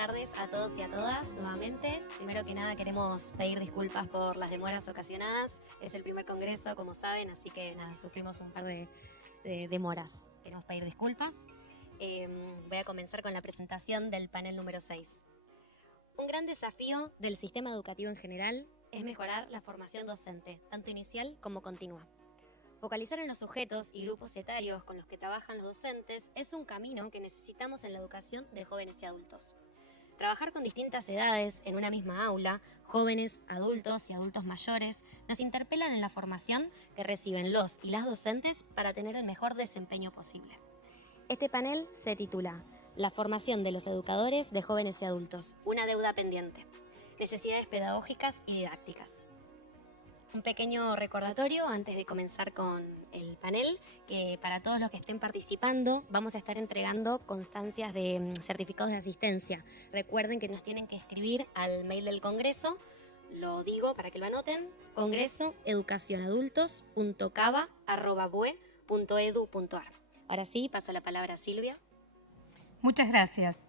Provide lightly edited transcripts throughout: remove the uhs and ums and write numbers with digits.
tardes a todos y a todas nuevamente. Primero que nada queremos pedir disculpas por las demoras ocasionadas. Es el primer congreso, como saben, así que nada, sufrimos un par de demoras. Queremos pedir disculpas. Voy a comenzar con la presentación del panel número 6. Un gran desafío del sistema educativo en general es mejorar la formación docente, tanto inicial como continua. Focalizar en los sujetos y grupos etarios con los que trabajan los docentes es un camino que necesitamos en la educación de jóvenes y adultos. Trabajar con distintas edades en una misma aula, jóvenes, adultos y adultos mayores, nos interpelan en la formación que reciben los y las docentes para tener el mejor desempeño posible. Este panel se titula La formación de los educadores de jóvenes y adultos, una deuda pendiente, necesidades pedagógicas y didácticas. Un pequeño recordatorio antes de comenzar con el panel, que para todos los que estén participando vamos a estar entregando constancias de certificados de asistencia. Recuerden que nos tienen que escribir al mail del Congreso, lo digo para que lo anoten, congresoeducacionadultos.cava@bue.edu.ar. Ahora sí, paso la palabra a Silvia. Muchas gracias.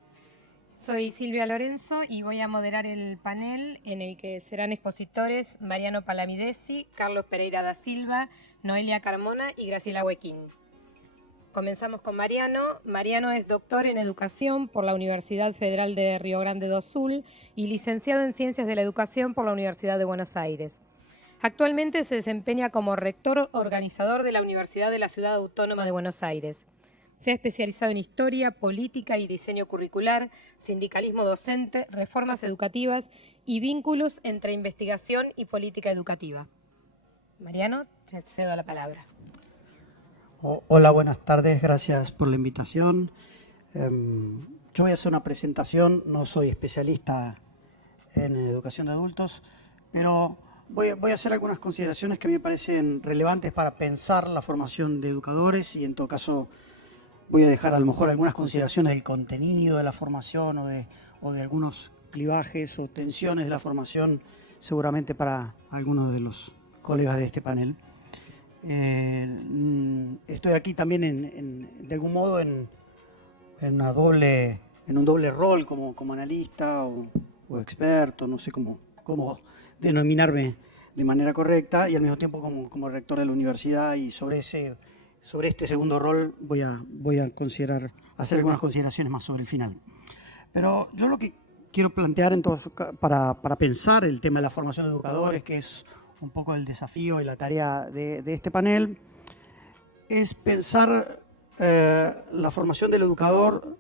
Soy Silvia Lorenzo y voy a moderar el panel en el que serán expositores Mariano Palamidesi, Carlos Pereira da Silva, Noelia Carmona y Graciela Huequín. Comenzamos con Mariano. Mariano es doctor en Educación por la Universidad Federal de Río Grande do Sul y licenciado en Ciencias de la Educación por la Universidad de Buenos Aires. Actualmente se desempeña como rector organizador de la Universidad de la Ciudad Autónoma de Buenos Aires. Se ha especializado en historia, política y diseño curricular, sindicalismo docente, reformas educativas y vínculos entre investigación y política educativa. Mariano, te cedo la palabra. Hola, buenas tardes, gracias por la invitación. Yo voy a hacer una presentación, no soy especialista en educación de adultos, pero voy a hacer algunas consideraciones que me parecen relevantes para pensar la formación de educadores y en todo caso voy a dejar a lo mejor algunas consideraciones del contenido de la formación o de algunos clivajes o tensiones de la formación, seguramente para algunos de los colegas de este panel. Estoy aquí también de algún modo en un doble rol como analista o experto, no sé cómo denominarme de manera correcta, y al mismo tiempo como rector de la universidad, y sobre este segundo rol voy a hacer algunas consideraciones más sobre el final. Pero yo lo que quiero plantear entonces para pensar el tema de la formación de educadores, que es un poco el desafío y la tarea de este panel, es pensar la formación del educador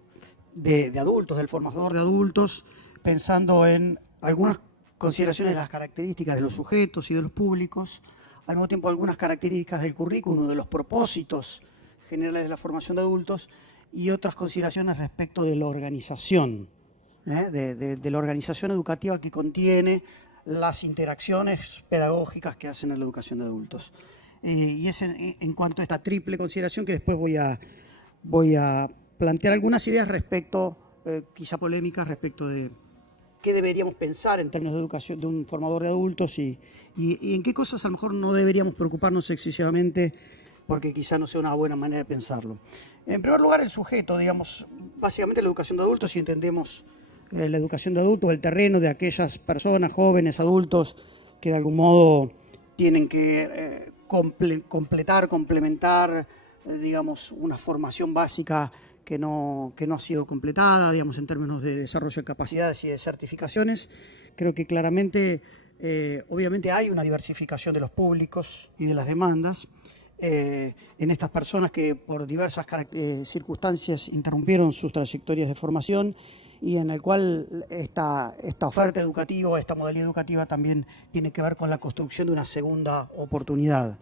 de adultos, del formador de adultos, pensando en algunas consideraciones de las características de los sujetos y de los públicos, al mismo tiempo algunas características del currículum, de los propósitos generales de la formación de adultos y otras consideraciones respecto de la organización, de la organización educativa que contiene las interacciones pedagógicas que hacen en la educación de adultos. Y es en cuanto a esta triple consideración que después voy a plantear algunas ideas respecto, quizá polémicas, respecto de qué deberíamos pensar en términos de educación de un formador de adultos y en qué cosas a lo mejor no deberíamos preocuparnos excesivamente porque quizá no sea una buena manera de pensarlo. En primer lugar, el sujeto, digamos, básicamente la educación de adultos, si entendemos la educación de adultos, el terreno de aquellas personas, jóvenes, adultos, que de algún modo tienen que complementar, digamos, una formación básica que no ha sido completada, digamos, en términos de desarrollo de capacidades y de certificaciones. Creo que claramente, obviamente hay una diversificación de los públicos y de las demandas en estas personas que por diversas circunstancias interrumpieron sus trayectorias de formación y en el cual esta oferta educativa, esta modalidad educativa también tiene que ver con la construcción de una segunda oportunidad.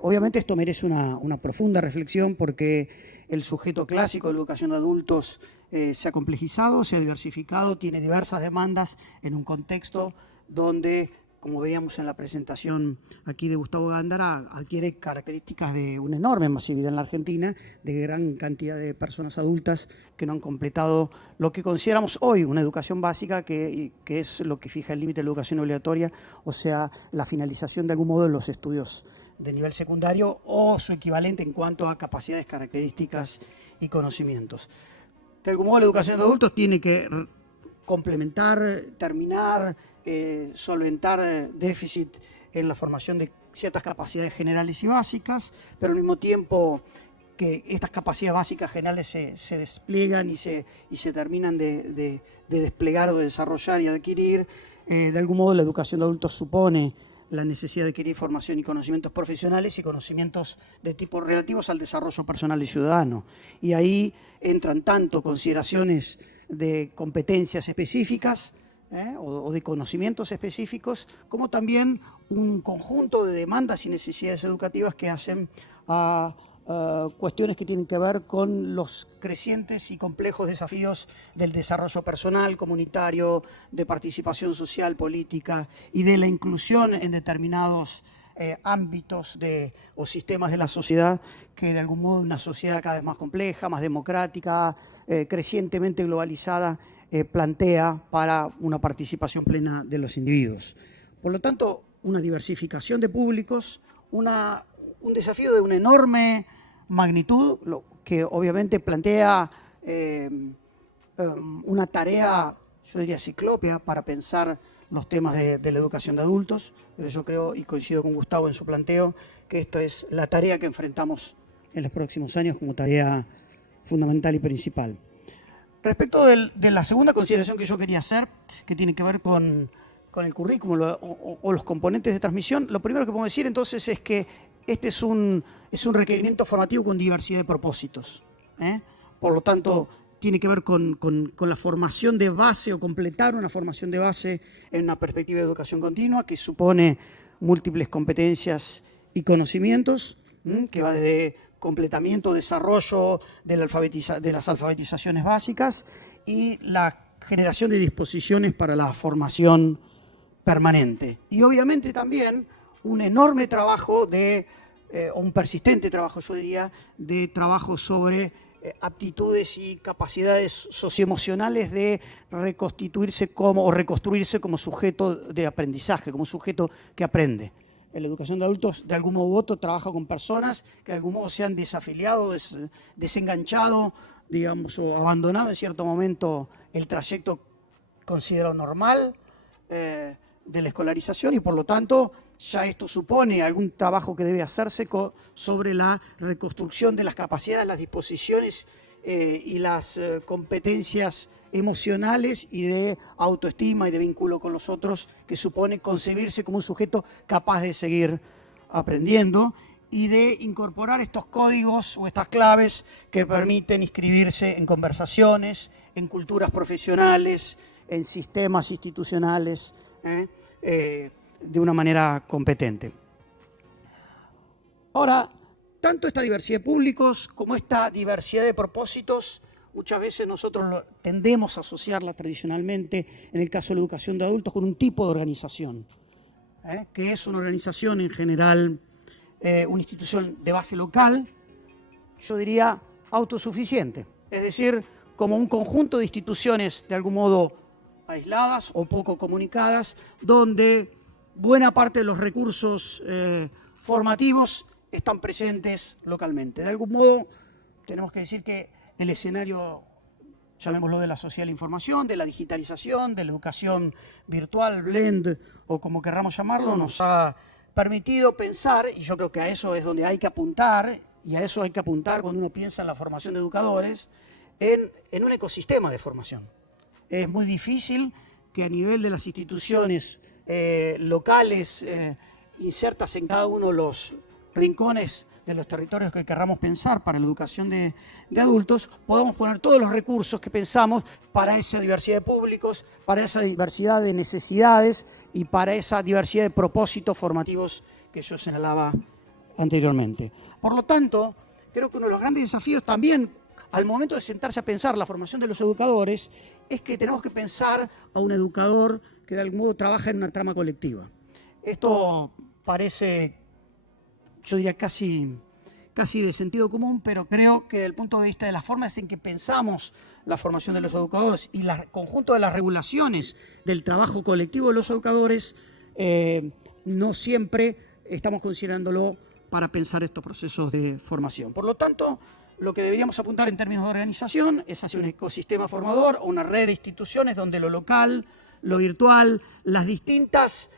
Obviamente esto merece una profunda reflexión porque el sujeto clásico de la educación de adultos se ha complejizado, se ha diversificado, tiene diversas demandas en un contexto donde, como veíamos en la presentación aquí de Gustavo Gándara, adquiere características de una enorme masividad en la Argentina, de gran cantidad de personas adultas que no han completado lo que consideramos hoy una educación básica, que es lo que fija el límite de la educación obligatoria, o sea, la finalización de algún modo de los estudios de nivel secundario o su equivalente en cuanto a capacidades, características y conocimientos. De algún modo la educación de adultos tiene que complementar, terminar, solventar déficit en la formación de ciertas capacidades generales y básicas, pero al mismo tiempo que estas capacidades básicas generales se despliegan y se terminan de desplegar o de desarrollar y adquirir. De algún modo la educación de adultos supone la necesidad de adquirir formación y conocimientos profesionales y conocimientos de tipo relativos al desarrollo personal y ciudadano. Y ahí entran tanto consideraciones de competencias específicas o de conocimientos específicos, como también un conjunto de demandas y necesidades educativas que hacen a cuestiones que tienen que ver con los crecientes y complejos desafíos del desarrollo personal, comunitario, de participación social, política y de la inclusión en determinados ámbitos o sistemas de la sociedad, que de algún modo una sociedad cada vez más compleja, más democrática, crecientemente globalizada, plantea para una participación plena de los individuos. Por lo tanto, una diversificación de públicos, un desafío de una enorme magnitud, lo que obviamente plantea una tarea, yo diría, ciclópea para pensar los temas de la educación de adultos, pero yo creo, y coincido con Gustavo en su planteo, que esto es la tarea que enfrentamos en los próximos años como tarea fundamental y principal. Respecto de la segunda consideración que yo quería hacer, que tiene que ver con el currículum o los componentes de transmisión, lo primero que puedo decir entonces es que este es un requerimiento formativo con diversidad de propósitos. Por lo tanto, tiene que ver con la formación de base o completar una formación de base en una perspectiva de educación continua que supone múltiples competencias y conocimientos, que va desde completamiento, desarrollo de las alfabetizaciones básicas y la generación de disposiciones para la formación permanente. Y obviamente también un enorme trabajo un persistente trabajo, yo diría, de trabajo sobre aptitudes y capacidades socioemocionales de reconstruirse como sujeto de aprendizaje, como sujeto que aprende. En la educación de adultos, de algún modo u otro, trabaja con personas que de algún modo se han desafiliado, desenganchado, digamos, o abandonado en cierto momento el trayecto considerado normal de la escolarización, y por lo tanto ya esto supone algún trabajo que debe hacerse sobre la reconstrucción de las capacidades, las disposiciones y las competencias emocionales y de autoestima y de vínculo con los otros, que supone concebirse como un sujeto capaz de seguir aprendiendo y de incorporar estos códigos o estas claves que permiten inscribirse en conversaciones, en culturas profesionales, en sistemas institucionales, de una manera competente. Ahora, tanto esta diversidad de públicos como esta diversidad de propósitos, muchas veces nosotros tendemos a asociarla tradicionalmente, en el caso de la educación de adultos, con un tipo de organización, que es una organización en general, una institución de base local, yo diría autosuficiente, es decir, como un conjunto de instituciones de algún modo aisladas o poco comunicadas, donde buena parte de los recursos formativos están presentes localmente. De algún modo, tenemos que decir que el escenario, llamémoslo, de la social información, de la digitalización, de la educación virtual, blend, o como querramos llamarlo, nos ha permitido pensar, y yo creo que a eso es donde hay que apuntar, y a eso hay que apuntar cuando uno piensa en la formación de educadores, en un ecosistema de formación. Es muy difícil que a nivel de las instituciones locales, insertas en cada uno de los rincones de los territorios que querramos pensar para la educación de adultos, podamos poner todos los recursos que pensamos para esa diversidad de públicos, para esa diversidad de necesidades y para esa diversidad de propósitos formativos que yo señalaba anteriormente. Por lo tanto, creo que uno de los grandes desafíos también al momento de sentarse a pensar la formación de los educadores es que tenemos que pensar a un educador que de algún modo trabaja en una trama colectiva. Esto parece, yo diría, casi de sentido común, pero creo que desde el punto de vista de las formas en que pensamos la formación de los educadores y el conjunto de las regulaciones del trabajo colectivo de los educadores, no siempre estamos considerándolo para pensar estos procesos de formación. Por lo tanto, lo que deberíamos apuntar en términos de organización es hacia un ecosistema formador o una red de instituciones donde lo local, lo virtual, las distintas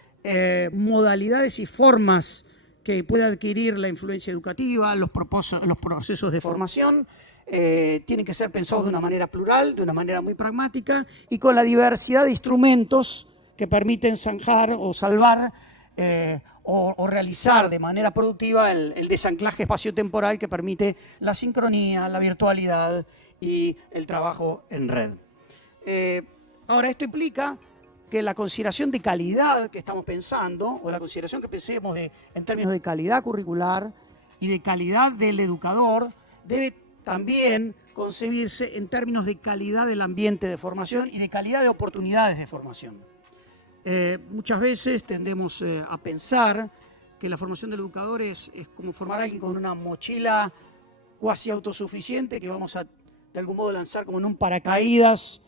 modalidades y formas que puede adquirir la influencia educativa, los procesos de formación, tienen que ser pensados de una manera plural, de una manera muy pragmática y con la diversidad de instrumentos que permiten zanjar o salvar o realizar de manera productiva el desanclaje espaciotemporal que permite la sincronía, la virtualidad y el trabajo en red. Ahora, esto implica que la consideración de calidad que estamos pensando, o la consideración que pensemos en términos de calidad curricular y de calidad del educador, debe también concebirse en términos de calidad del ambiente de formación y de calidad de oportunidades de formación. Muchas veces tendemos a pensar que la formación del educador es como formar a alguien con una mochila cuasi autosuficiente que vamos a de algún modo lanzar como en un paracaídas,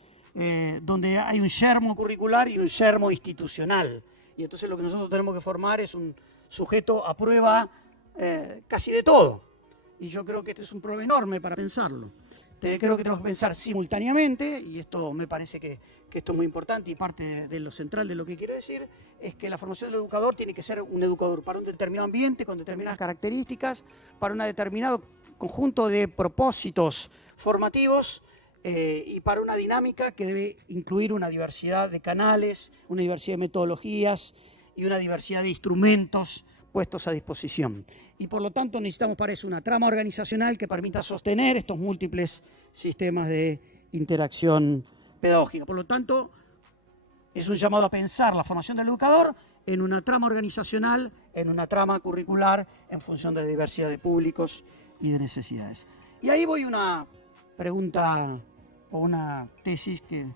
donde hay un yermo curricular y un yermo institucional. Y entonces lo que nosotros tenemos que formar es un sujeto a prueba casi de todo. Y yo creo que este es un problema enorme para pensarlo. Creo que tenemos que pensar simultáneamente, y esto me parece que esto es muy importante y parte de lo central de lo que quiero decir, es que la formación del educador tiene que ser un educador para un determinado ambiente, con determinadas características, para un determinado conjunto de propósitos formativos y para una dinámica que debe incluir una diversidad de canales, una diversidad de metodologías y una diversidad de instrumentos puestos a disposición. Y por lo tanto necesitamos para eso una trama organizacional que permita sostener estos múltiples sistemas de interacción pedagógica. Por lo tanto, es un llamado a pensar la formación del educador en una trama organizacional, en una trama curricular, en función de la diversidad de públicos y de necesidades. Y ahí voy a una pregunta o una tesis que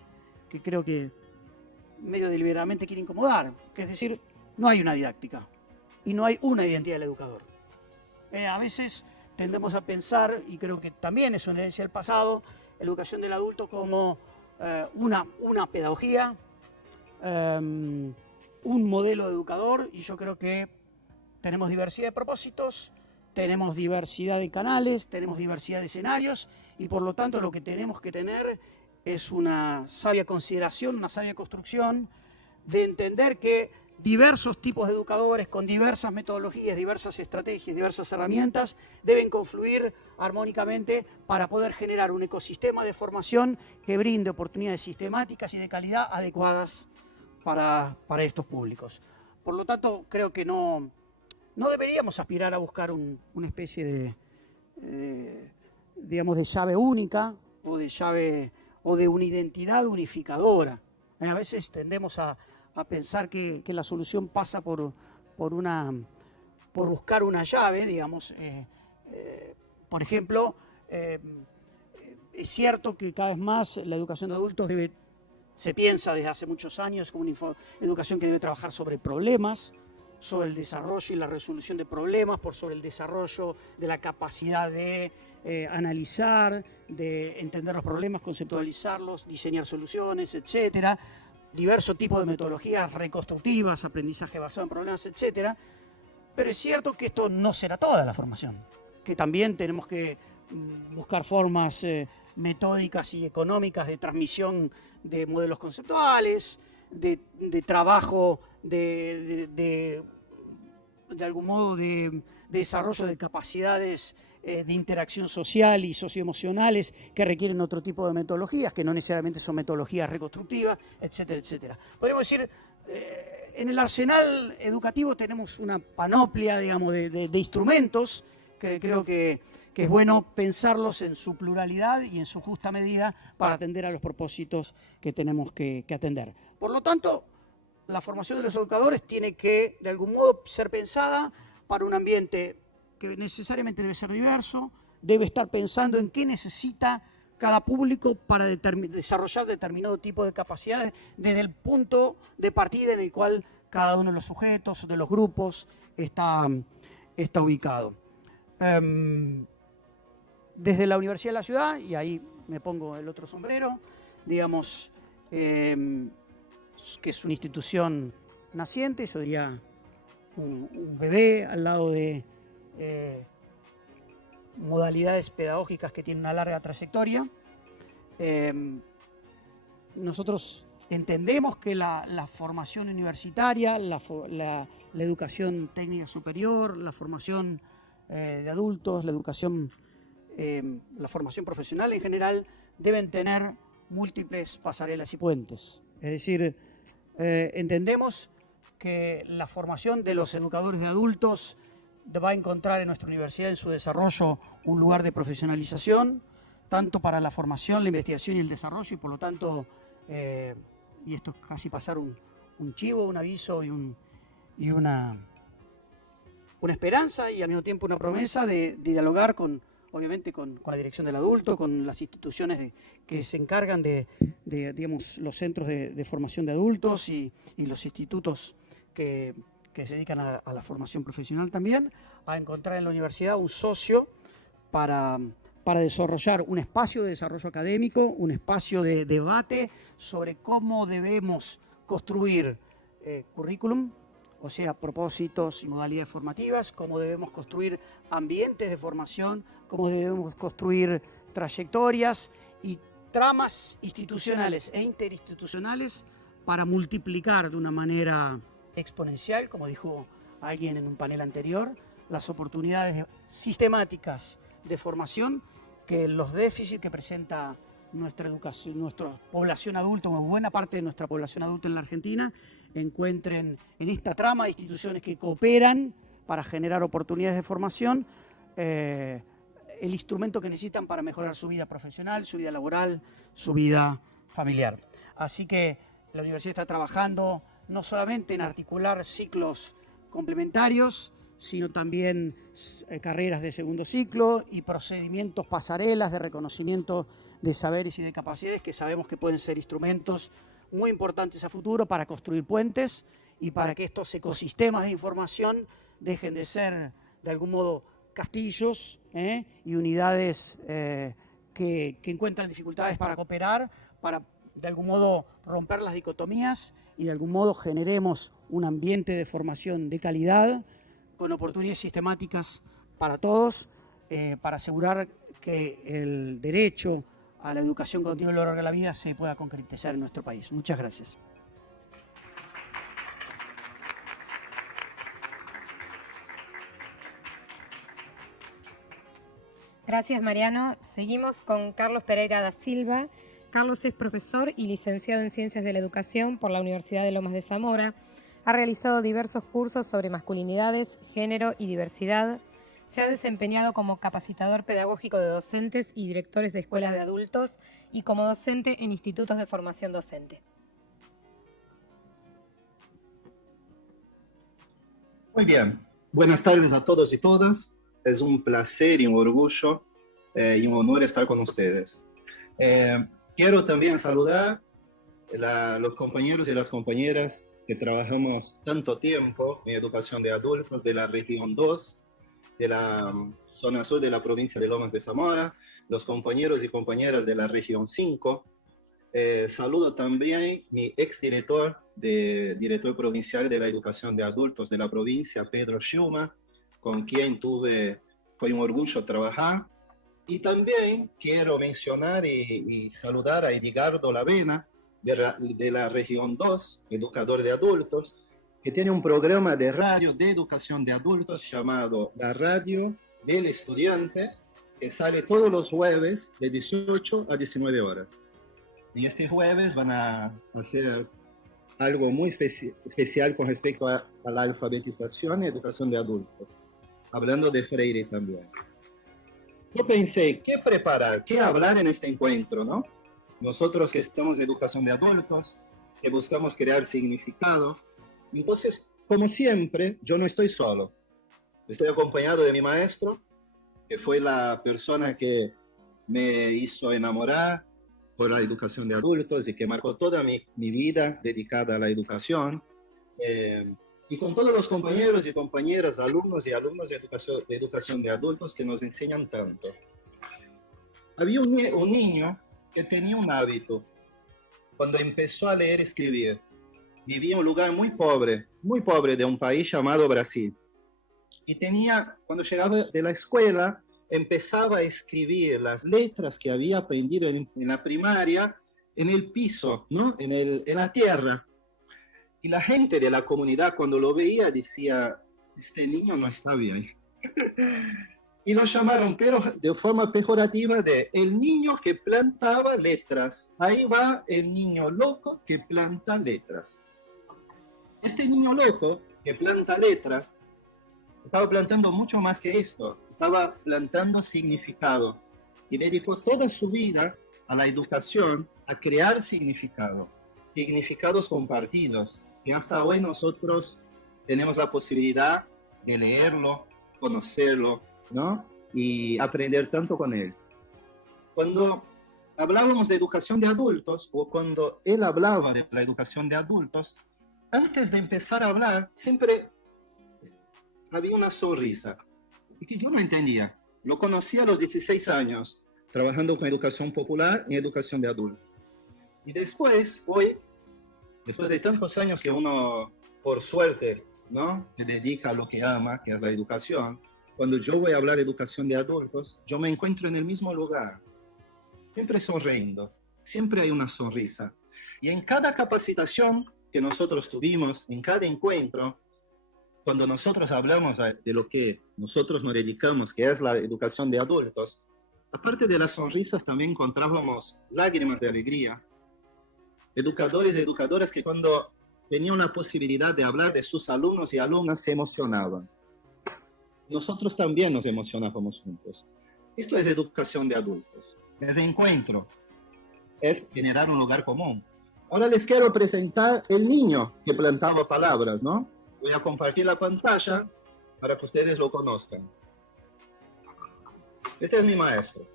creo que medio deliberadamente quiere incomodar, que es decir, no hay una didáctica y no hay una identidad del educador. A veces tendemos a pensar, y creo que también es una herencia del pasado, la educación del adulto como una pedagogía, un modelo de educador, y yo creo que tenemos diversidad de propósitos, tenemos diversidad de canales, tenemos diversidad de escenarios, y por lo tanto lo que tenemos que tener es una sabia consideración, una sabia construcción de entender que diversos tipos de educadores con diversas metodologías, diversas estrategias, diversas herramientas deben confluir armónicamente para poder generar un ecosistema de formación que brinde oportunidades sistemáticas y de calidad adecuadas para estos públicos. Por lo tanto, creo que no deberíamos aspirar a buscar una especie digamos, de llave única o de una identidad unificadora. A veces tendemos a pensar que la solución pasa por buscar una llave, digamos. Por ejemplo, es cierto que cada vez más la educación de adultos se piensa desde hace muchos años como una educación que debe trabajar sobre problemas, sobre el desarrollo y la resolución de problemas, sobre el desarrollo de la capacidad de analizar, de entender los problemas, conceptualizarlos, diseñar soluciones, etcétera. Diversos tipos de metodologías reconstructivas, aprendizaje basado en problemas, etcétera. Pero es cierto que esto no será toda la formación, que también tenemos que buscar formas metódicas y económicas de transmisión de modelos conceptuales, de trabajo, de algún modo de desarrollo de capacidades de interacción social y socioemocionales que requieren otro tipo de metodologías, que no necesariamente son metodologías reconstructivas, etcétera, etcétera. Podríamos decir, en el arsenal educativo tenemos una panoplia, digamos, de instrumentos que creo que es bueno pensarlos en su pluralidad y en su justa medida para atender a los propósitos que tenemos que atender. Por lo tanto, la formación de los educadores tiene que, de algún modo, ser pensada para un ambiente que necesariamente debe ser diverso, debe estar pensando en qué necesita cada público para desarrollar determinado tipo de capacidades desde el punto de partida en el cual cada uno de los sujetos, de los grupos, está ubicado. Desde la Universidad de la Ciudad, y ahí me pongo el otro sombrero, digamos, que es una institución naciente, yo diría un bebé al lado de modalidades pedagógicas que tienen una larga trayectoria. Nosotros entendemos que la formación universitaria, la educación técnica superior, la formación de adultos, la formación profesional en general, deben tener múltiples pasarelas y puentes. Es decir, entendemos que la formación de los educadores de adultos va a encontrar en nuestra universidad, en su desarrollo, un lugar de profesionalización, tanto para la formación, la investigación y el desarrollo, y por lo tanto, y esto es casi pasar un chivo, un aviso y una esperanza, y al mismo tiempo una promesa de dialogar obviamente con la dirección del adulto, con las instituciones que se encargan de digamos, los centros de formación de adultos y los institutos que se dedican a la formación profesional también, a encontrar en la universidad un socio para desarrollar un espacio de desarrollo académico, un espacio de debate sobre cómo debemos construir currículum, o sea, propósitos y modalidades formativas, cómo debemos construir ambientes de formación, cómo debemos construir trayectorias y tramas institucionales e interinstitucionales para multiplicar de una manera exponencial, como dijo alguien en un panel anterior, las oportunidades sistemáticas de formación, que los déficits que presenta nuestra educación, nuestra población adulta, una buena parte de nuestra población adulta en la Argentina, encuentren en esta trama de instituciones que cooperan para generar oportunidades de formación, el instrumento que necesitan para mejorar su vida profesional, su vida laboral, su vida familiar. Así que la universidad está trabajando no solamente en articular ciclos complementarios, sino también carreras de segundo ciclo y procedimientos pasarelas de reconocimiento de saberes y de capacidades que sabemos que pueden ser instrumentos muy importantes a futuro para construir puentes y para que estos ecosistemas de información dejen de ser, de algún modo, castillos y unidades que encuentran dificultades para cooperar, para, de algún modo, romper las dicotomías y, de algún modo, generemos un ambiente de formación de calidad con oportunidades sistemáticas para todos, para asegurar que el derecho a la educación continua a lo largo de la vida se pueda concretizar en nuestro país. Muchas gracias. Gracias, Mariano. Seguimos con Carlos Pereira da Silva. Carlos es profesor y licenciado en Ciencias de la Educación por la Universidad de Lomas de Zamora. Ha realizado diversos cursos sobre masculinidades, género y diversidad. Se ha desempeñado como capacitador pedagógico de docentes y directores de escuelas de adultos y como docente en institutos de formación docente. Muy bien. Buenas tardes a todos y todas. Es un placer y un orgullo y un honor estar con ustedes. Quiero también saludar a los compañeros y las compañeras que trabajamos tanto tiempo en educación de adultos de la región 2, de la zona sur de la provincia de Lomas de Zamora, los compañeros y compañeras de la región 5. Saludo también mi exdirector, director provincial de la educación de adultos de la provincia, Pedro Schiuma, con quien fue un orgullo trabajar. Y también quiero mencionar y saludar a Edgardo Lavena, de la región 2, educador de adultos, que tiene un programa de radio de educación de adultos llamado La Radio del Estudiante, que sale todos los jueves de 18 a 19 horas. En este jueves van a hacer algo muy especial con respecto a la alfabetización y educación de adultos, hablando de Freire también. Yo pensé, ¿qué preparar? ¿Qué hablar en este encuentro, no? Nosotros que estamos en educación de adultos, que buscamos crear significado. Entonces, como siempre, yo no estoy solo. Estoy acompañado de mi maestro, que fue la persona que me hizo enamorar por la educación de adultos y que marcó toda mi vida dedicada a la educación. Y con todos los compañeros y compañeras, alumnos y alumnas de educación de adultos que nos enseñan tanto. Había un niño que tenía un hábito. Cuando empezó a leer y escribir, vivía en un lugar muy pobre de un país llamado Brasil. Y cuando llegaba de la escuela, empezaba a escribir las letras que había aprendido en la primaria en el piso, ¿no? En la tierra. Y la gente de la comunidad cuando lo veía decía, este niño no está bien. Y lo llamaron, pero de forma pejorativa, de el niño que plantaba letras. Ahí va el niño loco que planta letras. Este niño loco que planta letras estaba plantando mucho más que esto. Estaba plantando significado. Y dedicó toda su vida a la educación, a crear significado. Significados compartidos. Y hasta hoy nosotros tenemos la posibilidad de leerlo, conocerlo, ¿no? Y aprender tanto con él. Cuando hablábamos de educación de adultos, o cuando él hablaba de la educación de adultos, antes de empezar a hablar, siempre había una sonrisa. Y que yo no entendía. Lo conocí a los 16 años, trabajando con educación popular y educación de adultos. Y después, hoy, después de tantos años que uno, por suerte, ¿no?, se dedica a lo que ama, que es la educación, cuando yo voy a hablar de educación de adultos, yo me encuentro en el mismo lugar, siempre sonriendo, siempre hay una sonrisa. Y en cada capacitación que nosotros tuvimos, en cada encuentro, cuando nosotros hablamos de lo que nosotros nos dedicamos, que es la educación de adultos, aparte de las sonrisas también encontrábamos lágrimas de alegría. Educadores y educadoras que cuando tenían la posibilidad de hablar de sus alumnos y alumnas se emocionaban. Nosotros también nos emocionábamos juntos. Esto es educación de adultos. Es encuentro. Es generar un lugar común. Ahora les quiero presentar el niño que plantaba palabras, ¿no? Voy a compartir la pantalla para que ustedes lo conozcan. Este es mi maestro.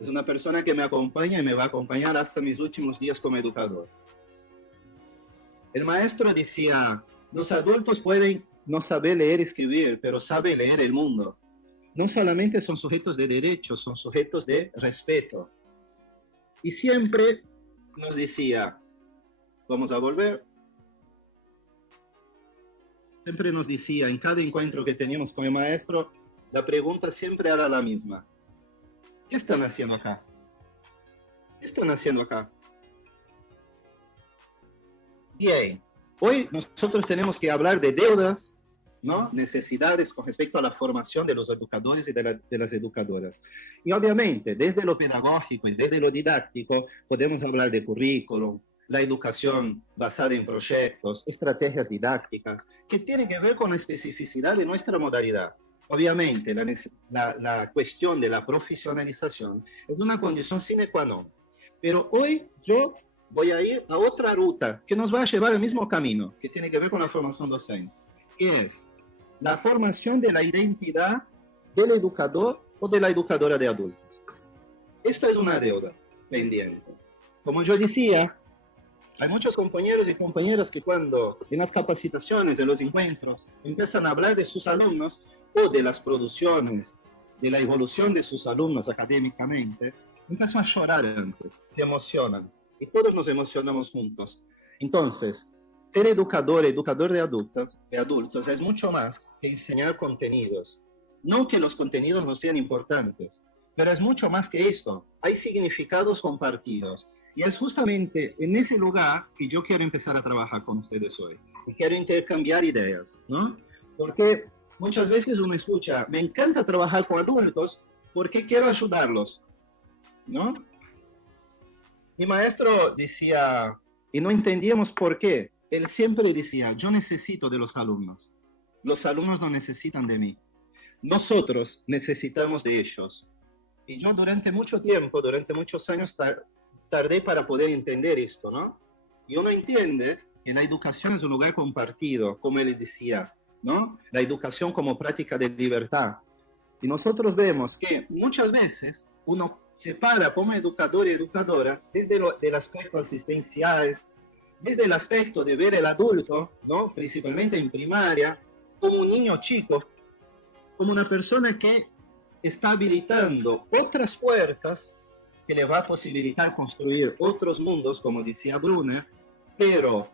Es una persona que me acompaña y me va a acompañar hasta mis últimos días como educador. El maestro decía, los adultos pueden no saber leer y escribir, pero saben leer el mundo. No solamente son sujetos de derechos, son sujetos de respeto. Y siempre nos decía, vamos a volver. Siempre nos decía, en cada encuentro que teníamos con el maestro, la pregunta siempre era la misma. ¿Qué están haciendo acá? ¿Qué están haciendo acá? Bien, hoy nosotros tenemos que hablar de deudas, ¿no? Necesidades con respecto a la formación de los educadores y de las educadoras. Y obviamente, desde lo pedagógico y desde lo didáctico, podemos hablar de currículum, la educación basada en proyectos, estrategias didácticas, que tienen que ver con la especificidad de nuestra modalidad. Obviamente, la cuestión de la profesionalización es una condición sine qua non. Pero hoy yo voy a ir a otra ruta que nos va a llevar al mismo camino, que tiene que ver con la formación docente, que es la formación de la identidad del educador o de la educadora de adultos. Esto es una deuda pendiente. Como yo decía, hay muchos compañeros y compañeras que cuando en las capacitaciones, en los encuentros, empiezan a hablar de sus alumnos o de las producciones, de la evolución de sus alumnos académicamente, empiezan a llorar antes, se emocionan. Y todos nos emocionamos juntos. Entonces, ser educador de adultos es mucho más que enseñar contenidos. No que los contenidos no sean importantes, pero es mucho más que esto. Hay significados compartidos. Y es justamente en ese lugar que yo quiero empezar a trabajar con ustedes hoy. Y quiero intercambiar ideas, ¿no? Porque muchas veces uno escucha, me encanta trabajar con adultos porque quiero ayudarlos, ¿no? Mi maestro decía, y no entendíamos por qué, él siempre decía, yo necesito de los alumnos no necesitan de mí, nosotros necesitamos de ellos. Y yo durante mucho tiempo, durante muchos años, tardé para poder entender esto, ¿no? Y uno entiende que la educación es un lugar compartido, como él decía, ¿no? La educación como práctica de libertad. Y nosotros vemos que muchas veces uno se para como educador y educadora desde el aspecto asistencial, desde el aspecto de ver el adulto, ¿no? Principalmente en primaria, como un niño chico, como una persona que está habilitando otras puertas que le va a posibilitar construir otros mundos, como decía Brunner, pero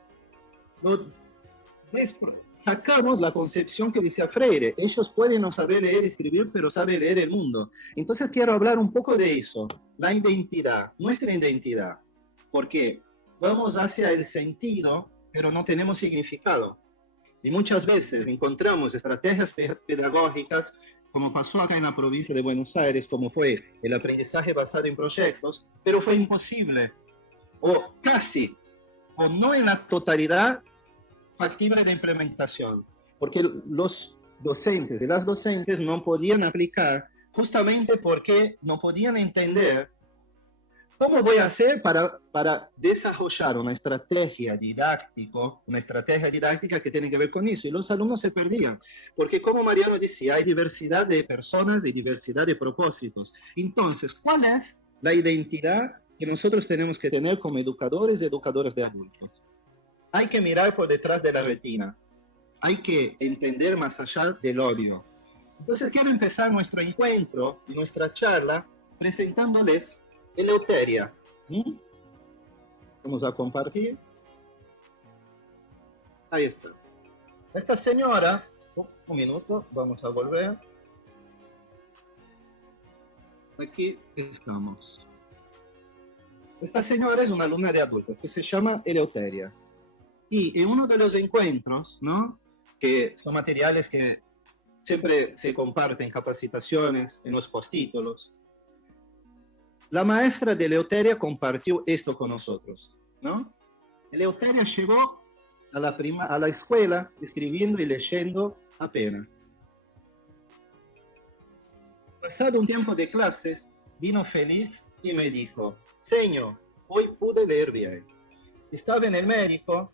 sacamos la concepción que decía Freire. Ellos pueden no saber leer y escribir, pero saben leer el mundo. Entonces quiero hablar un poco de eso, la identidad, nuestra identidad. Porque vamos hacia el sentido, pero no tenemos significado. Y muchas veces encontramos estrategias pedagógicas, como pasó acá en la provincia de Buenos Aires, como fue el aprendizaje basado en proyectos, pero fue imposible, o casi, o no en la totalidad, factible de implementación, porque los docentes y las docentes no podían aplicar justamente porque no podían entender cómo voy a hacer para desarrollar una estrategia didáctica que tiene que ver con eso. Y los alumnos se perdían, porque como Mariano decía, hay diversidad de personas y diversidad de propósitos. Entonces, ¿cuál es la identidad que nosotros tenemos que tener como educadores y educadoras de adultos? Hay que mirar por detrás de la retina. Hay que entender más allá del odio. Entonces quiero empezar nuestro encuentro y nuestra charla presentándoles Eleuteria. Vamos a compartir. Ahí está. Esta señora, un minuto, vamos a volver. Aquí estamos. Esta señora es una alumna de adultos que se llama Eleuteria. Y en uno de los encuentros, ¿no?, que son materiales que siempre se comparten en capacitaciones, en los postítulos, la maestra de Eleuteria compartió esto con nosotros, ¿no? Eleuteria llegó a la escuela escribiendo y leyendo apenas. Pasado un tiempo de clases, vino feliz y me dijo: señor, hoy pude leer bien. Estaba en el médico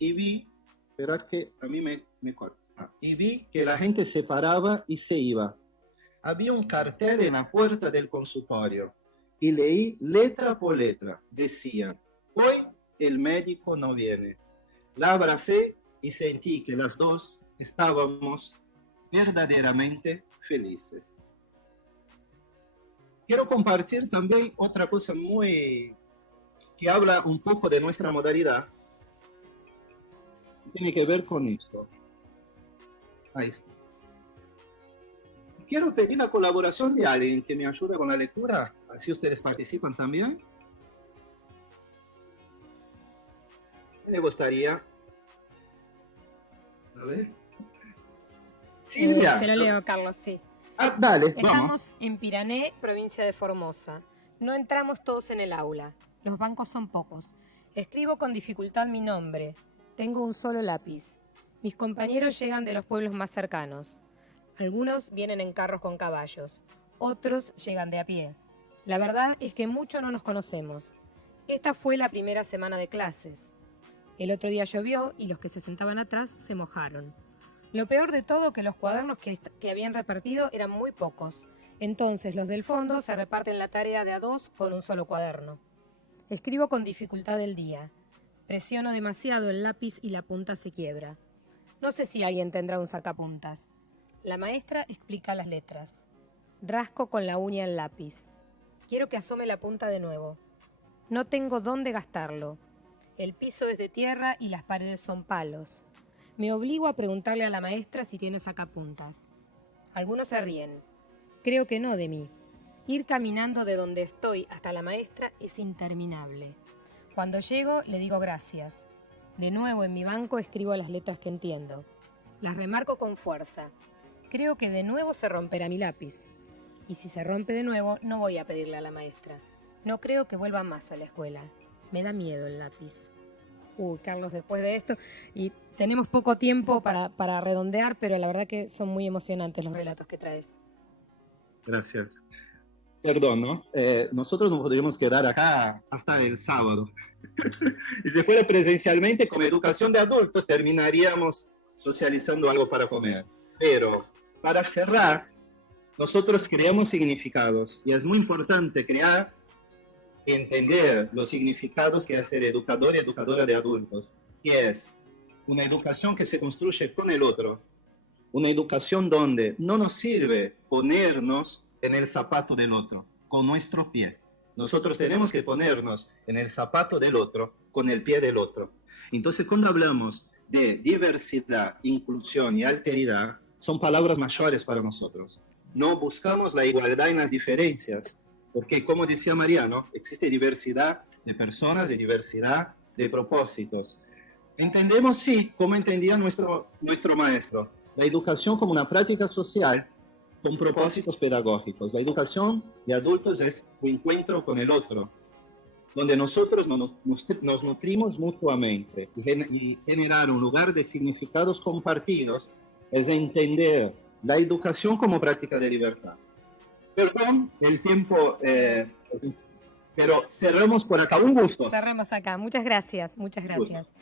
y vi, espera que a mí me corta, y vi que la gente se paraba y se iba. Había un cartel en la puerta del consultorio y leí letra por letra. Decía: hoy el médico no viene. La abracé y sentí que las dos estábamos verdaderamente felices. Quiero compartir también otra cosa que habla un poco de nuestra modalidad. Tiene que ver con esto. Ahí está. Quiero pedir la colaboración de alguien que me ayude con la lectura, así ustedes participan también. Me gustaría. A ver. Silvia. Te lo leo, Carlos, sí. Dale, Estamos vamos. en Pirané, provincia de Formosa. No entramos todos en el aula. Los bancos son pocos. Escribo con dificultad mi nombre. Tengo un solo lápiz. Mis compañeros llegan de los pueblos más cercanos. Algunos vienen en carros con caballos. Otros llegan de a pie. La verdad es que mucho no nos conocemos. Esta fue la primera semana de clases. El otro día llovió y los que se sentaban atrás se mojaron. Lo peor de todo que los cuadernos que habían repartido eran muy pocos. Entonces los del fondo se reparten la tarea de a dos con un solo cuaderno. Escribo con dificultad el día. Presiono demasiado el lápiz y la punta se quiebra. No sé si alguien tendrá un sacapuntas. La maestra explica las letras. Rasco con la uña el lápiz. Quiero que asome la punta de nuevo. No tengo dónde gastarlo. El piso es de tierra y las paredes son palos. Me obligo a preguntarle a la maestra si tiene sacapuntas. Algunos se ríen. Creo que no de mí. Ir caminando de donde estoy hasta la maestra es interminable. Cuando llego, le digo gracias. De nuevo en mi banco escribo las letras que entiendo. Las remarco con fuerza. Creo que de nuevo se romperá mi lápiz. Y si se rompe de nuevo, no voy a pedirle a la maestra. No creo que vuelva más a la escuela. Me da miedo el lápiz. Carlos, después de esto, y tenemos poco tiempo para redondear, pero la verdad que son muy emocionantes los relatos que traes. Gracias. Perdón, ¿no? Nosotros nos podríamos quedar acá hasta el sábado. Y si fuera presencialmente, con educación de adultos, terminaríamos socializando algo para comer. Pero, para cerrar, nosotros creamos significados. Y es muy importante crear y entender los significados que es ser educador y educadora de adultos. Y es una educación que se construye con el otro. Una educación donde no nos sirve ponernos en el zapato del otro, con nuestro pie. Nosotros tenemos que ponernos en el zapato del otro, con el pie del otro. Entonces, cuando hablamos de diversidad, inclusión y alteridad son palabras mayores para nosotros. No buscamos la igualdad en las diferencias, porque como decía Mariano, existe diversidad de personas, de diversidad de propósitos. Entendemos, sí, como entendía nuestro maestro, la educación como una práctica social con propósitos pedagógicos. La educación de adultos es un encuentro con el otro, donde nosotros nos nutrimos mutuamente y generar un lugar de significados compartidos es entender la educación como práctica de libertad. Perdón, el tiempo, pero cerramos por acá. Un gusto. Cerremos acá. Muchas gracias, muchas gracias.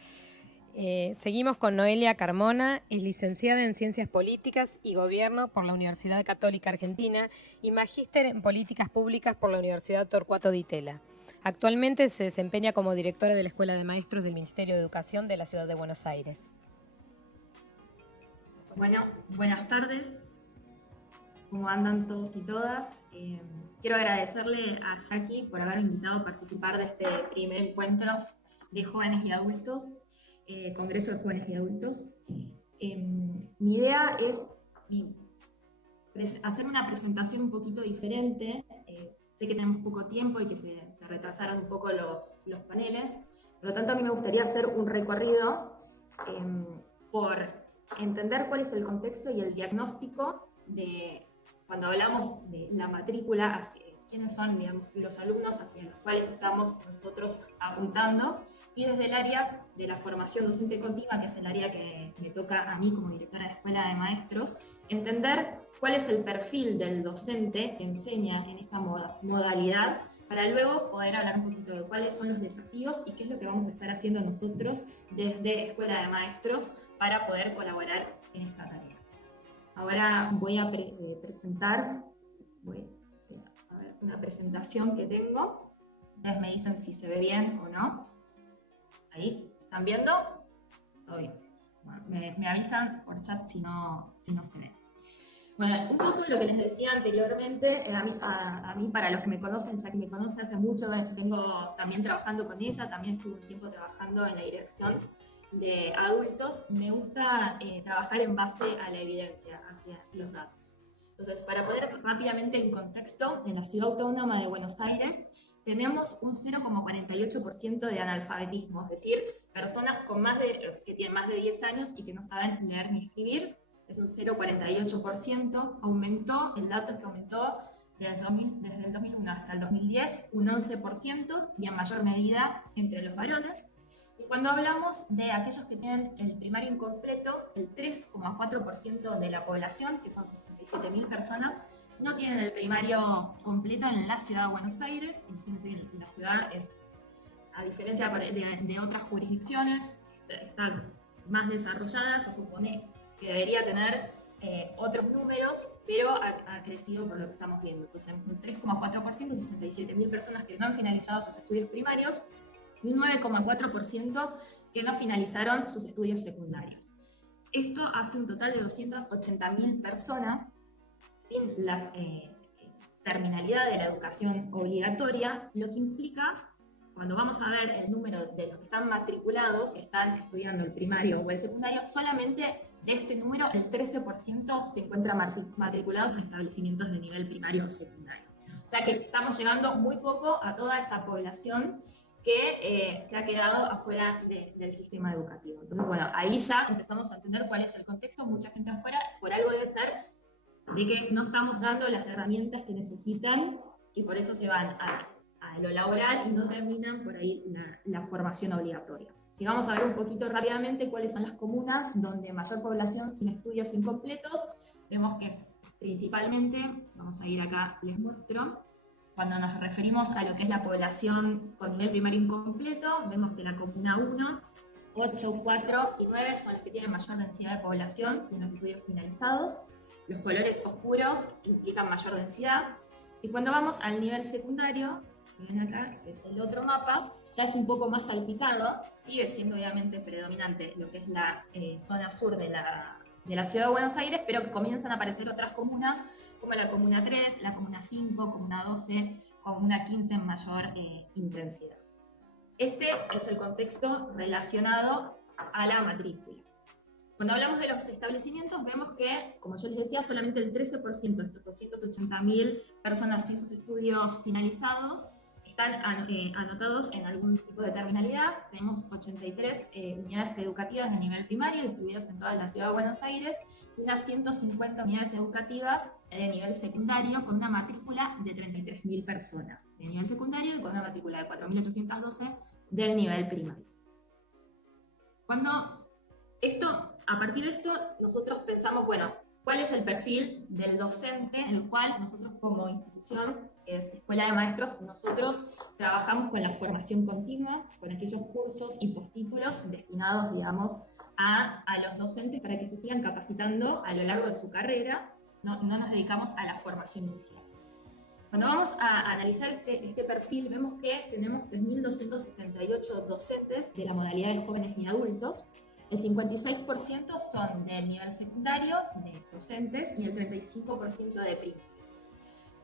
Seguimos con Noelia Carmona, es licenciada en Ciencias Políticas y Gobierno por la Universidad Católica Argentina y magíster en Políticas Públicas por la Universidad Torcuato Di Tella. Actualmente se desempeña como directora de la Escuela de Maestros del Ministerio de Educación de la Ciudad de Buenos Aires. Bueno, buenas tardes. ¿Cómo andan todos y todas? Quiero agradecerle a Jackie por haberme invitado a participar de este primer encuentro de jóvenes y adultos, Congreso de Jóvenes y Adultos. Mi idea es hacer una presentación un poquito diferente. Sé que tenemos poco tiempo y que se retrasaron un poco los paneles, por lo tanto a mí me gustaría hacer un recorrido por entender cuál es el contexto y el diagnóstico de cuando hablamos de la matrícula, hacia quiénes son, digamos, los alumnos hacia los cuales estamos nosotros apuntando, y desde el área de la formación docente continua, que es el área que me toca a mí como directora de Escuela de Maestros, entender cuál es el perfil del docente que enseña en esta modalidad, para luego poder hablar un poquito de cuáles son los desafíos y qué es lo que vamos a estar haciendo nosotros desde Escuela de Maestros para poder colaborar en esta tarea. Ahora voy a presentar una presentación que tengo. Ustedes me dicen si se ve bien o no. Ahí, ¿están viendo? Todo bien. Bueno, me avisan por chat si no se ve. Bueno, un poco lo que les decía anteriormente, a mí, para los que me conocen, ya que me conocen hace mucho, vengo también trabajando con ella, también estuve un tiempo trabajando en la dirección de adultos. Me gusta trabajar en base a la evidencia, hacia los datos. Entonces, para poner rápidamente en contexto, en la Ciudad Autónoma de Buenos Aires tenemos un 0,48% de analfabetismo, es decir, personas que tienen más de 10 años y que no saben leer ni escribir. Es un 0,48%, aumentó, el dato es que aumentó desde el 2001 hasta el 2010, un 11%, y en mayor medida entre los varones. Y cuando hablamos de aquellos que tienen el primario incompleto, el 3,4% de la población, que son 67.000 personas, no tienen el primario completo en la Ciudad de Buenos Aires. La ciudad es, a diferencia de otras jurisdicciones, está más desarrollada, se supone que debería tener otros números, pero ha crecido por lo que estamos viendo. Entonces, un 3,4%, 67.000 personas que no han finalizado sus estudios primarios, y un 9,4% que no finalizaron sus estudios secundarios. Esto hace un total de 280.000 personas sin la terminalidad de la educación obligatoria, lo que implica, cuando vamos a ver el número de los que están matriculados y están estudiando el primario o el secundario, solamente de este número el 13% se encuentra matriculados en establecimientos de nivel primario o secundario. O sea que estamos llegando muy poco a toda esa población que se ha quedado afuera del sistema educativo. Entonces, bueno, ahí ya empezamos a entender cuál es el contexto. Mucha gente afuera, por algo debe ser de que no estamos dando las herramientas que necesitan y por eso se van a lo laboral y no terminan por ahí la formación obligatoria. Si vamos a ver un poquito rápidamente cuáles son las comunas donde mayor población sin estudios incompletos, vemos que es principalmente, vamos a ir acá, les muestro, cuando nos referimos a lo que es la población con nivel primario incompleto, vemos que la comuna 1, 8, 4 y 9 son las que tienen mayor densidad de población sin los estudios finalizados. Los colores oscuros implican mayor densidad. Y cuando vamos al nivel secundario, ven acá, que es el otro mapa, ya es un poco más salpicado, sigue siendo obviamente predominante lo que es la zona sur de la Ciudad de Buenos Aires, pero comienzan a aparecer otras comunas, como la Comuna 3, la Comuna 5, Comuna 12, Comuna 15 en mayor intensidad. Este es el contexto relacionado a la matrícula. Cuando hablamos de los establecimientos, vemos que, como yo les decía, solamente el 13% de estos 280.000 personas sin sus estudios finalizados están anotados en algún tipo de terminalidad. Tenemos 83 unidades educativas de nivel primario distribuidas en toda la ciudad de Buenos Aires y unas 150 unidades educativas de nivel secundario con una matrícula de 33.000 personas de nivel secundario y con una matrícula de 4.812 del nivel primario. A partir de esto, nosotros pensamos, bueno, ¿cuál es el perfil del docente en el cual nosotros como institución, que es Escuela de Maestros, nosotros trabajamos con la formación continua, con aquellos cursos y postítulos destinados, digamos, a los docentes para que se sigan capacitando a lo largo de su carrera, no nos dedicamos a la formación inicial. Cuando vamos a analizar este perfil, vemos que tenemos 3.278 docentes de la modalidad de jóvenes y adultos. El 56% son del nivel secundario, de docentes, y el 35% de primaria.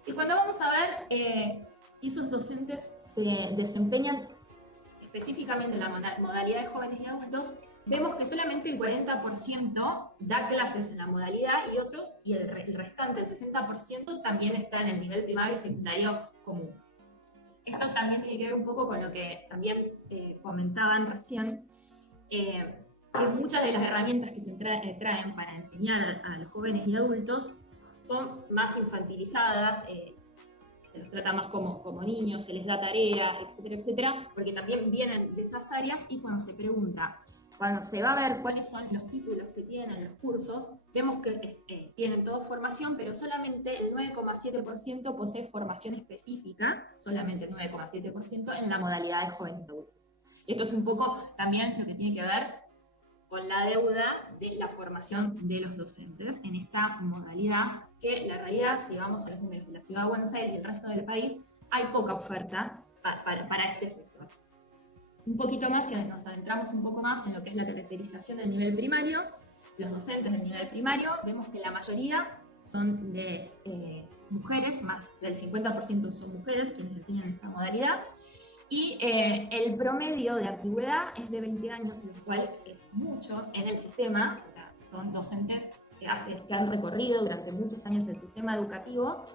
Y cuando vamos a ver si esos docentes se desempeñan específicamente en la modalidad de jóvenes y adultos, vemos que solamente el 40% da clases en la modalidad y el restante, el 60%, también está en el nivel primario y secundario común. Esto también tiene que ver un poco con lo que también comentaban recién, que muchas de las herramientas que se traen para enseñar a los jóvenes y adultos son más infantilizadas, se los trata más como niños, se les da tarea, etcétera, etcétera, porque también vienen de esas áreas. Y cuando se va a ver cuáles son los títulos que tienen los cursos, vemos que tienen toda formación, pero solamente el 9,7% posee formación específica, solamente el 9,7% en la modalidad de jóvenes y adultos. Esto es un poco también lo que tiene que ver con la deuda de la formación de los docentes en esta modalidad, que la realidad, si vamos a los números de la ciudad de Buenos Aires y el resto del país, hay poca oferta para este sector. Un poquito más, si nos adentramos un poco más en lo que es la caracterización del nivel primario, los docentes del nivel primario, vemos que la mayoría son de mujeres, más del 50% son mujeres quienes enseñan esta modalidad, y el promedio de antigüedad es de 20 años, lo cual es mucho en el sistema. O sea, son docentes que han recorrido durante muchos años el sistema educativo,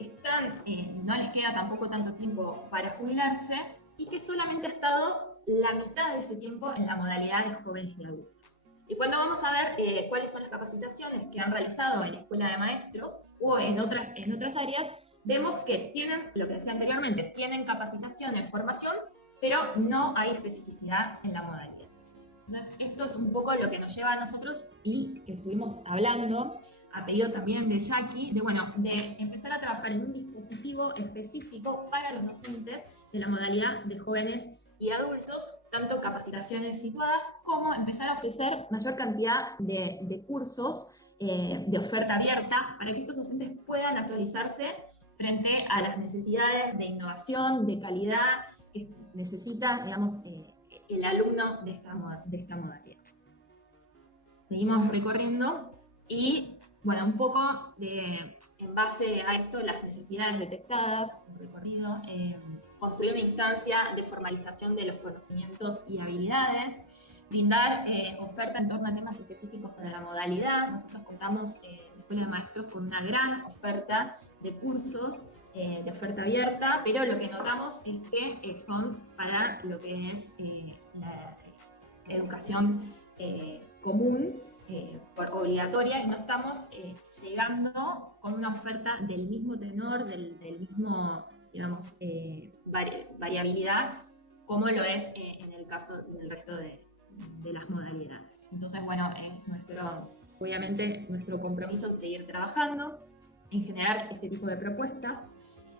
no les queda tampoco tanto tiempo para jubilarse, y que solamente ha estado la mitad de ese tiempo en la modalidad de jóvenes y adultos. Y cuando vamos a ver cuáles son las capacitaciones que han realizado en la Escuela de Maestros o en otras áreas, vemos que tienen, lo que decía anteriormente, tienen capacitación en formación, pero no hay especificidad en la modalidad. Entonces, esto es un poco lo que nos lleva a nosotros, y que estuvimos hablando, a pedido también de Jackie, de empezar a trabajar en un dispositivo específico para los docentes de la modalidad de jóvenes y adultos, tanto capacitaciones situadas como empezar a ofrecer mayor cantidad de cursos de oferta abierta para que estos docentes puedan actualizarse frente a las necesidades de innovación, de calidad que necesita, digamos, el alumno de esta modalidad. Seguimos recorriendo y, bueno, un poco en base a esto, las necesidades detectadas, un recorrido, construir una instancia de formalización de los conocimientos y habilidades, brindar oferta en torno a temas específicos para la modalidad. Nosotros contamos en la Escuela de Maestros con una gran oferta de cursos, de oferta abierta, pero lo que notamos es que son para lo que es la educación común, por obligatoria, y no estamos llegando con una oferta del mismo tenor, del mismo, digamos, variabilidad, como lo es en el caso del resto de las modalidades. Entonces, bueno, obviamente nuestro compromiso es seguir trabajando en generar este tipo de propuestas.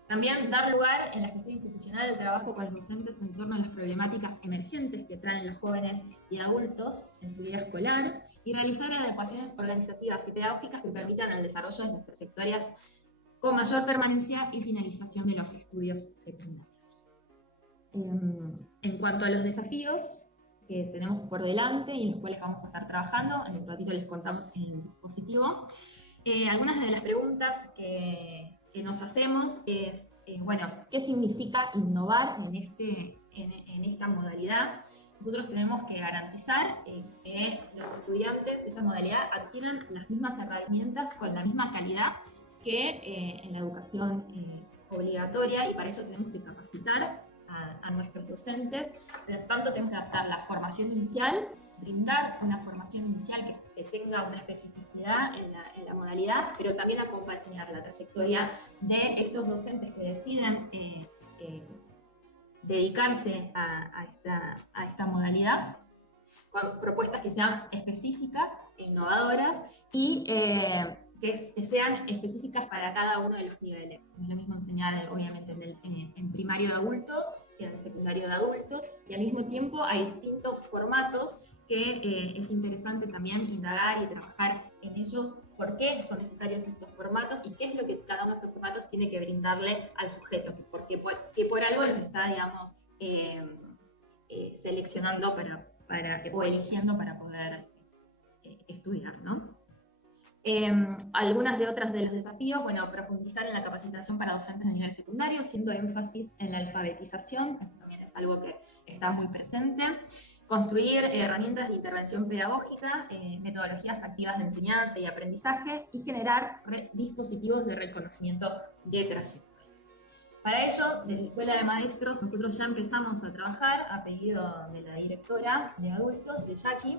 También dar lugar en la gestión institucional del trabajo con los docentes en torno a las problemáticas emergentes que traen los jóvenes y adultos en su vida escolar, y realizar adecuaciones organizativas y pedagógicas que permitan el desarrollo de las trayectorias con mayor permanencia y finalización de los estudios secundarios. En cuanto a los desafíos que tenemos por delante y en los cuales vamos a estar trabajando, en un ratito les contamos en el dispositivo, algunas de las preguntas que nos hacemos es, bueno, ¿qué significa innovar en esta modalidad? nosotros tenemos que garantizar que los estudiantes de esta modalidad adquieran las mismas herramientas con la misma calidad que en la educación obligatoria, y para eso tenemos que capacitar a nuestros docentes. Por lo tanto, tenemos que adaptar la formación inicial, brindar una formación inicial que tenga una especificidad en la modalidad, pero también acompañar la trayectoria de estos docentes que deciden dedicarse a esta modalidad, con propuestas que sean específicas e innovadoras y que sean específicas para cada uno de los niveles. No es lo mismo enseñar, obviamente, en primario de adultos que en secundario de adultos, y al mismo tiempo hay distintos formatos que es interesante también indagar y trabajar en ellos, por qué son necesarios estos formatos y qué es lo que cada uno de estos formatos tiene que brindarle al sujeto, porque por algo los está, digamos, seleccionando o eligiendo para poder estudiar, ¿no? Algunas de otras de los desafíos, bueno, profundizar en la capacitación para docentes de nivel secundario, haciendo énfasis en la alfabetización, eso también es algo que está muy presente. Construir herramientas de intervención pedagógica, metodologías activas de enseñanza y aprendizaje, y generar dispositivos de reconocimiento de trayectorias. Para ello, desde la Escuela de Maestros, nosotros ya empezamos a trabajar, a pedido de la directora de adultos, de Jackie.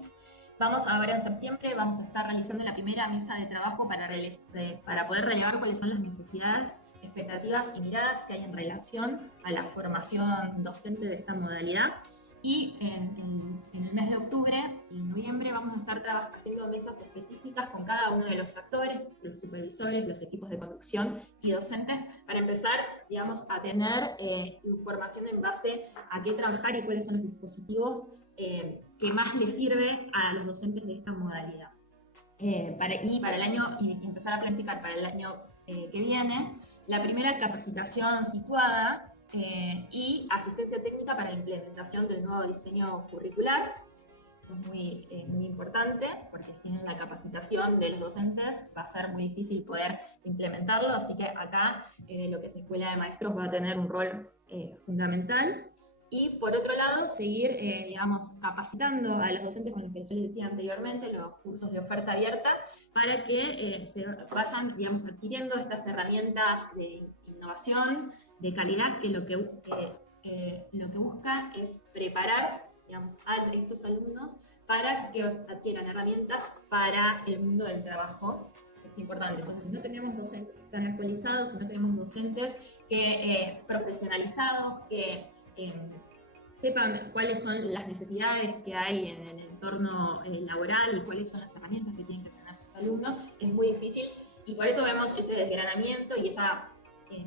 Ahora en septiembre vamos a estar realizando la primera mesa de trabajo para poder relevar cuáles son las necesidades, expectativas y miradas que hay en relación a la formación docente de esta modalidad. Y en el mes de octubre y noviembre vamos a estar haciendo mesas específicas con cada uno de los actores, los supervisores, los equipos de conducción y docentes, para empezar, digamos, a tener información en base a qué trabajar y cuáles son los dispositivos que más les sirve a los docentes de esta modalidad. Para el año, y empezar a planificar para el año que viene, la primera capacitación situada y asistencia técnica para la implementación del nuevo diseño curricular. Eso es muy importante, porque sin la capacitación de los docentes va a ser muy difícil poder implementarlo, así que acá lo que es Escuela de Maestros va a tener un rol fundamental. Y por otro lado, seguir, digamos, capacitando a los docentes, con los que yo les decía anteriormente, los cursos de oferta abierta, para que se vayan, digamos, adquiriendo estas herramientas de innovación, de calidad, que lo que busca es preparar, digamos, a estos alumnos para que adquieran herramientas para el mundo del trabajo. Es importante. Entonces, si no tenemos docentes que están actualizados, si no tenemos docentes que profesionalizados, que sepan cuáles son las necesidades que hay en el entorno laboral y cuáles son las herramientas que tienen que tener sus alumnos, es muy difícil, y por eso vemos ese desgranamiento y esa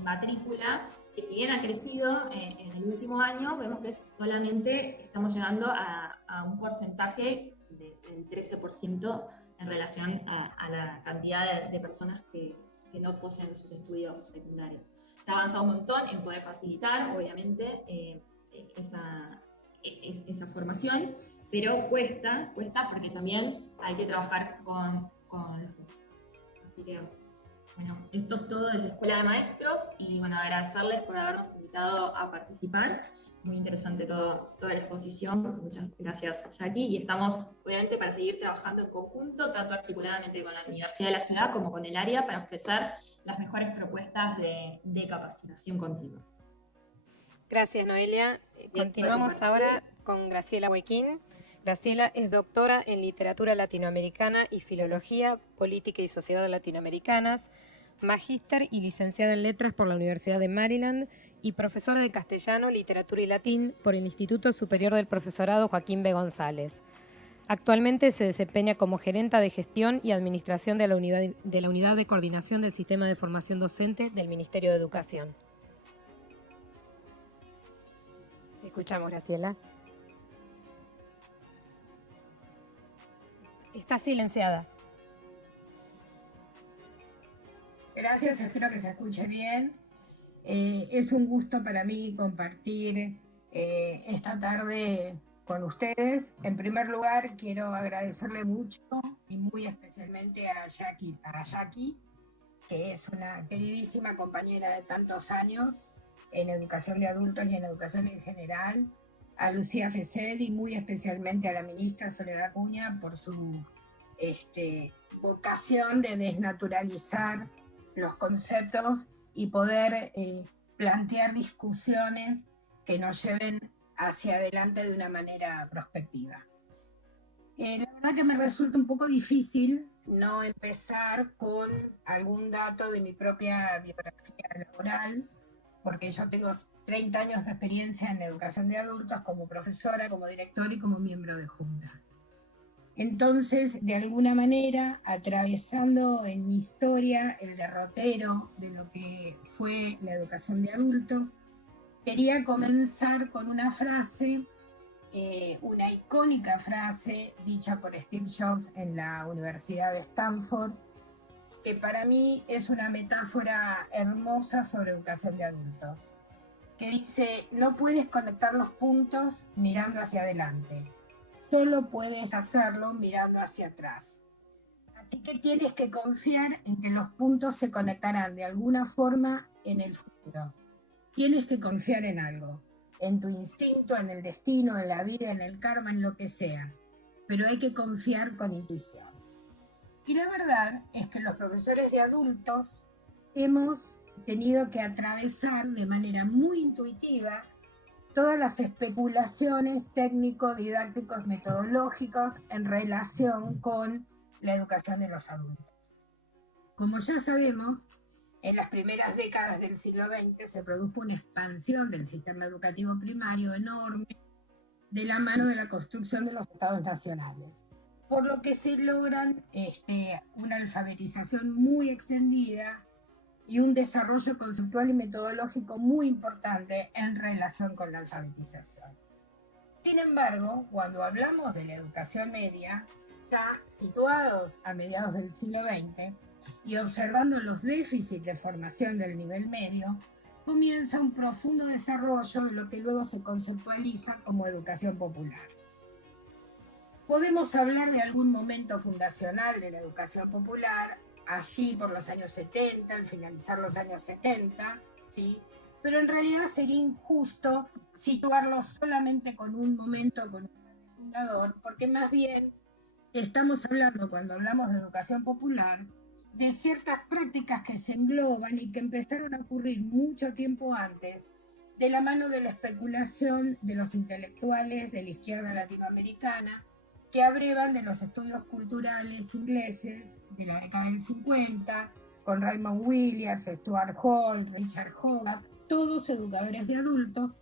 matrícula que, si bien ha crecido en el último año, vemos que solamente estamos llegando a un porcentaje del 13% en relación a la cantidad de personas que no poseen sus estudios secundarios. Se ha avanzado un montón en poder facilitar, obviamente, esa formación, pero cuesta porque también hay que trabajar con los docentes. Así que, bueno, esto es todo desde la Escuela de Maestros, y bueno, agradecerles por habernos invitado a participar. Muy interesante toda la exposición. Muchas gracias, Jackie, y estamos obviamente para seguir trabajando en conjunto, tanto articuladamente con la Universidad de la Ciudad como con el área, para ofrecer las mejores propuestas de capacitación continua. Gracias, Noelia. Continuamos ahora con Graciela Huequín. Graciela es doctora en Literatura Latinoamericana y Filología, Política y Sociedad Latinoamericanas, magíster y licenciada en Letras por la Universidad de Maryland y profesora de Castellano, Literatura y Latín por el Instituto Superior del Profesorado Joaquín B. González. Actualmente se desempeña como gerenta de Gestión y Administración de la Unidad de Coordinación del Sistema de Formación Docente del Ministerio de Educación. Te escuchamos, Graciela. Está silenciada. Gracias, espero que se escuche bien. Es un gusto para mí compartir esta tarde con ustedes. En primer lugar, quiero agradecerle mucho y muy especialmente a Jackie, que es una queridísima compañera de tantos años en educación de adultos y en educación en general, a Lucía Feced y muy especialmente a la ministra Soledad Acuña por su vocación de desnaturalizar los conceptos y poder plantear discusiones que nos lleven hacia adelante de una manera prospectiva. La verdad que me resulta un poco difícil no empezar con algún dato de mi propia biografía laboral, porque yo tengo 30 años de experiencia en educación de adultos como profesora, como directora y como miembro de junta. Entonces, de alguna manera, atravesando en mi historia el derrotero de lo que fue la educación de adultos, quería comenzar con una frase, una icónica frase dicha por Steve Jobs en la Universidad de Stanford, que para mí es una metáfora hermosa sobre educación de adultos, que dice: no puedes conectar los puntos mirando hacia adelante, solo puedes hacerlo mirando hacia atrás. Así que tienes que confiar en que los puntos se conectarán de alguna forma en el futuro. Tienes que confiar en algo, en tu instinto, en el destino, en la vida, en el karma, en lo que sea, pero hay que confiar con intuición. Y la verdad es que los profesores de adultos hemos tenido que atravesar de manera muy intuitiva todas las especulaciones técnico-didácticos metodológicos en relación con la educación de los adultos. Como ya sabemos, en las primeras décadas del siglo XX se produjo una expansión del sistema educativo primario enorme de la mano de la construcción de los estados nacionales, por lo que se logran una alfabetización muy extendida y un desarrollo conceptual y metodológico muy importante en relación con la alfabetización. Sin embargo, cuando hablamos de la educación media, ya situados a mediados del siglo XX y observando los déficits de formación del nivel medio, comienza un profundo desarrollo de lo que luego se conceptualiza como educación popular. Podemos hablar de algún momento fundacional de la educación popular, allí por los años 70, al finalizar los años 70, ¿sí? Pero en realidad sería injusto situarlo solamente con un momento, con un fundador, porque más bien estamos hablando, cuando hablamos de educación popular, de ciertas prácticas que se engloban y que empezaron a ocurrir mucho tiempo antes, de la mano de la especulación de los intelectuales de la izquierda latinoamericana, que abrevan de los estudios culturales ingleses de la década del 50, con Raymond Williams, Stuart Hall, Richard Hogarth, todos educadores de adultos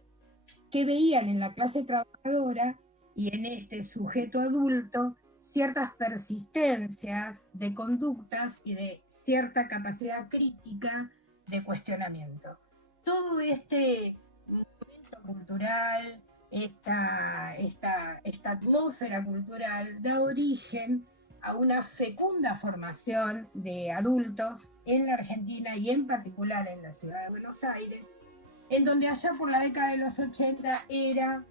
que veían en la clase trabajadora y en este sujeto adulto ciertas persistencias de conductas y de cierta capacidad crítica de cuestionamiento. Todo este movimiento cultural, esta atmósfera cultural da origen a una fecunda formación de adultos en la Argentina y en particular en la ciudad de Buenos Aires, en donde allá por la década de los 80 era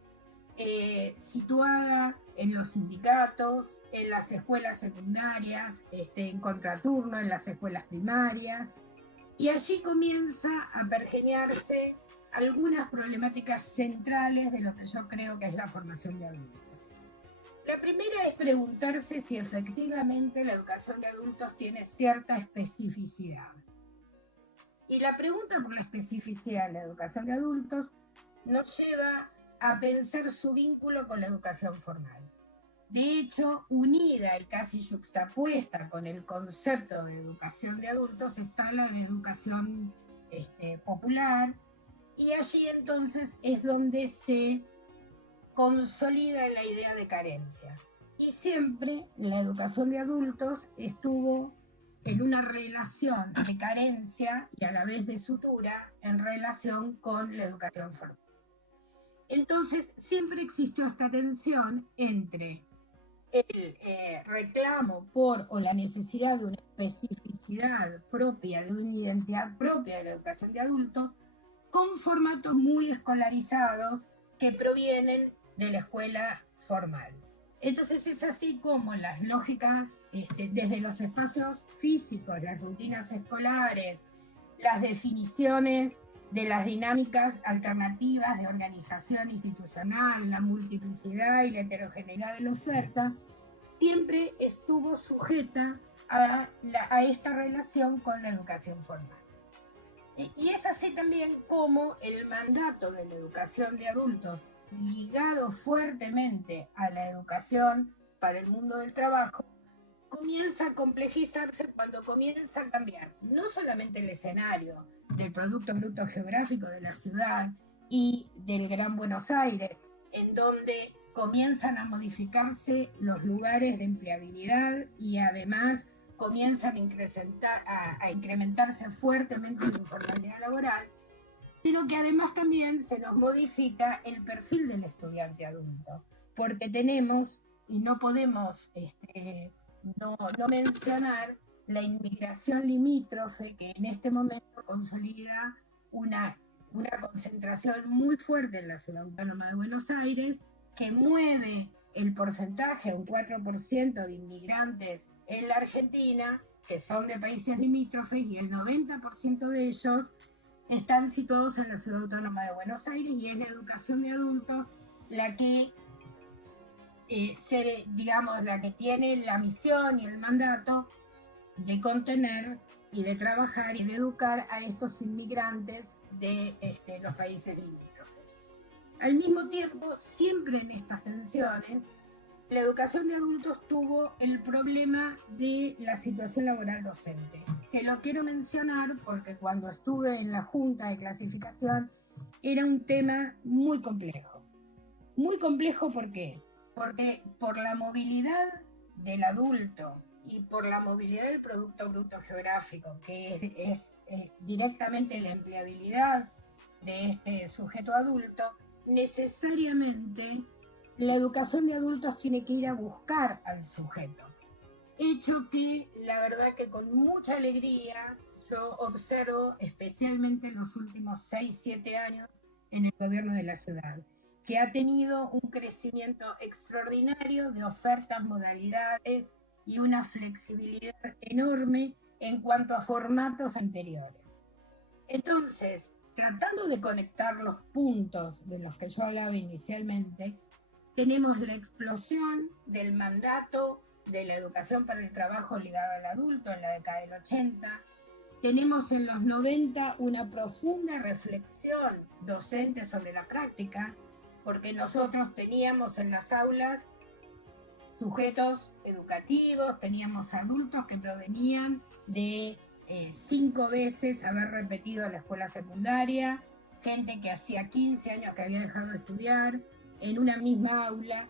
situada en los sindicatos, en las escuelas secundarias, en contraturno en las escuelas primarias, y allí comienza a pergeñarse algunas problemáticas centrales de lo que yo creo que es la formación de adultos. La primera es preguntarse si efectivamente la educación de adultos tiene cierta especificidad. Y la pregunta por la especificidad de la educación de adultos nos lleva a pensar su vínculo con la educación formal. De hecho, unida y casi yuxtapuesta con el concepto de educación de adultos está la de educación popular, y allí entonces es donde se consolida la idea de carencia. Y siempre la educación de adultos estuvo en una relación de carencia y a la vez de sutura en relación con la educación formal. Entonces siempre existió esta tensión entre el reclamo por o la necesidad de una especificidad propia, de una identidad propia de la educación de adultos, con formatos muy escolarizados que provienen de la escuela formal. Entonces es así como las lógicas, desde los espacios físicos, las rutinas escolares, las definiciones de las dinámicas alternativas de organización institucional, la multiplicidad y la heterogeneidad de la oferta, siempre estuvo sujeta a esta relación con la educación formal. Y es así también como el mandato de la educación de adultos, ligado fuertemente a la educación para el mundo del trabajo, comienza a complejizarse cuando comienza a cambiar no solamente el escenario del Producto Bruto Geográfico de la ciudad y del Gran Buenos Aires, en donde comienzan a modificarse los lugares de empleabilidad y además comienzan a incrementarse fuertemente la informalidad laboral, sino que además también se nos modifica el perfil del estudiante adulto, porque tenemos, y no podemos no mencionar, la inmigración limítrofe que en este momento consolida una concentración muy fuerte en la Ciudad Autónoma de Buenos Aires, que mueve el porcentaje, un 4% de inmigrantes en la Argentina, que son de países limítrofes, y el 90% de ellos están situados en la Ciudad Autónoma de Buenos Aires, y es la educación de adultos la que la que tiene la misión y el mandato de contener y de trabajar y de educar a estos inmigrantes de los países limítrofes. Al mismo tiempo, siempre en estas tensiones, la educación de adultos tuvo el problema de la situación laboral docente, que lo quiero mencionar porque cuando estuve en la Junta de Clasificación era un tema muy complejo. Muy complejo, ¿por qué? Porque por la movilidad del adulto y por la movilidad del Producto Bruto Geográfico, que es directamente la empleabilidad de este sujeto adulto, necesariamente la educación de adultos tiene que ir a buscar al sujeto. Hecho que la verdad que con mucha alegría yo observo, especialmente en los últimos 6-7 años en el gobierno de la ciudad, que ha tenido un crecimiento extraordinario de ofertas, modalidades y una flexibilidad enorme en cuanto a formatos anteriores. Entonces, tratando de conectar los puntos de los que yo hablaba inicialmente, tenemos la explosión del mandato de la educación para el trabajo ligado al adulto en la década del 80. Tenemos en los 90 una profunda reflexión docente sobre la práctica, porque nosotros teníamos en las aulas sujetos educativos, teníamos adultos que provenían de 5 veces haber repetido la escuela secundaria, gente que hacía 15 años que había dejado de estudiar en una misma aula.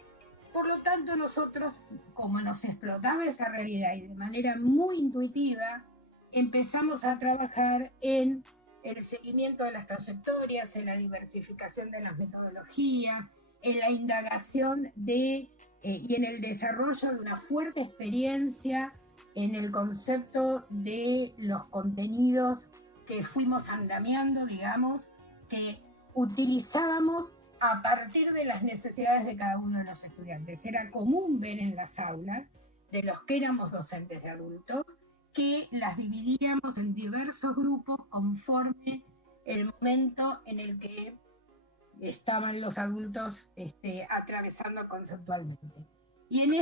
Por lo tanto, nosotros, como nos explotaba esa realidad y de manera muy intuitiva, empezamos a trabajar en el seguimiento de las trayectorias, en la diversificación de las metodologías, en la indagación y en el desarrollo de una fuerte experiencia en el concepto de los contenidos que fuimos andamiando, digamos, que utilizábamos a partir de las necesidades de cada uno de los estudiantes. Era común ver en las aulas, de los que éramos docentes de adultos, que las dividíamos en diversos grupos conforme el momento en el que estaban los adultos atravesando conceptualmente. Y en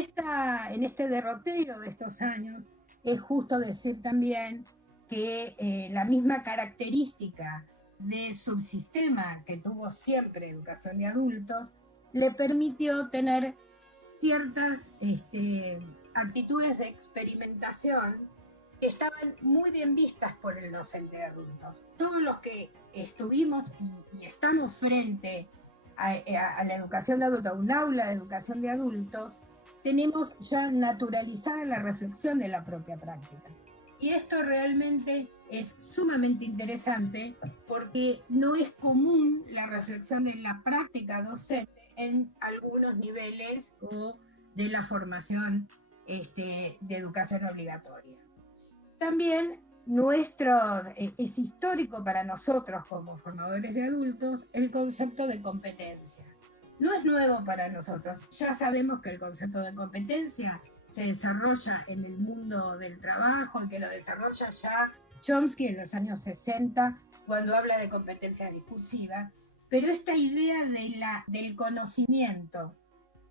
este derrotero de estos años es justo decir también que la misma característica de subsistema que tuvo siempre educación de adultos le permitió tener ciertas actitudes de experimentación que estaban muy bien vistas por el docente de adultos. Todos los que estuvimos y estamos frente a la educación de adultos, a un aula de educación de adultos, tenemos ya naturalizada la reflexión de la propia práctica. Y esto realmente es sumamente interesante porque no es común la reflexión de la práctica docente en algunos niveles o de la formación de educación obligatoria. También es histórico para nosotros como formadores de adultos el concepto de competencia. No es nuevo para nosotros, ya sabemos que el concepto de competencia se desarrolla en el mundo del trabajo y que lo desarrolla ya Chomsky en los años 60 cuando habla de competencias discursivas, pero esta idea del conocimiento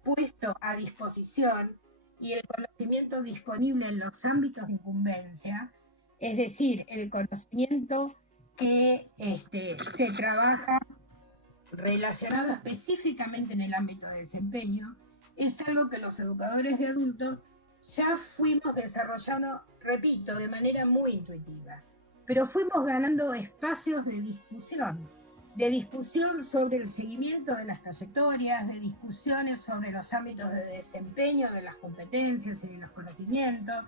puesto a disposición y el conocimiento disponible en los ámbitos de incumbencia, es decir, el conocimiento que se trabaja relacionado específicamente en el ámbito de desempeño, es algo que los educadores de adultos ya fuimos desarrollando, repito, de manera muy intuitiva, pero fuimos ganando espacios de discusión sobre el seguimiento de las trayectorias, de discusiones sobre los ámbitos de desempeño de las competencias y de los conocimientos,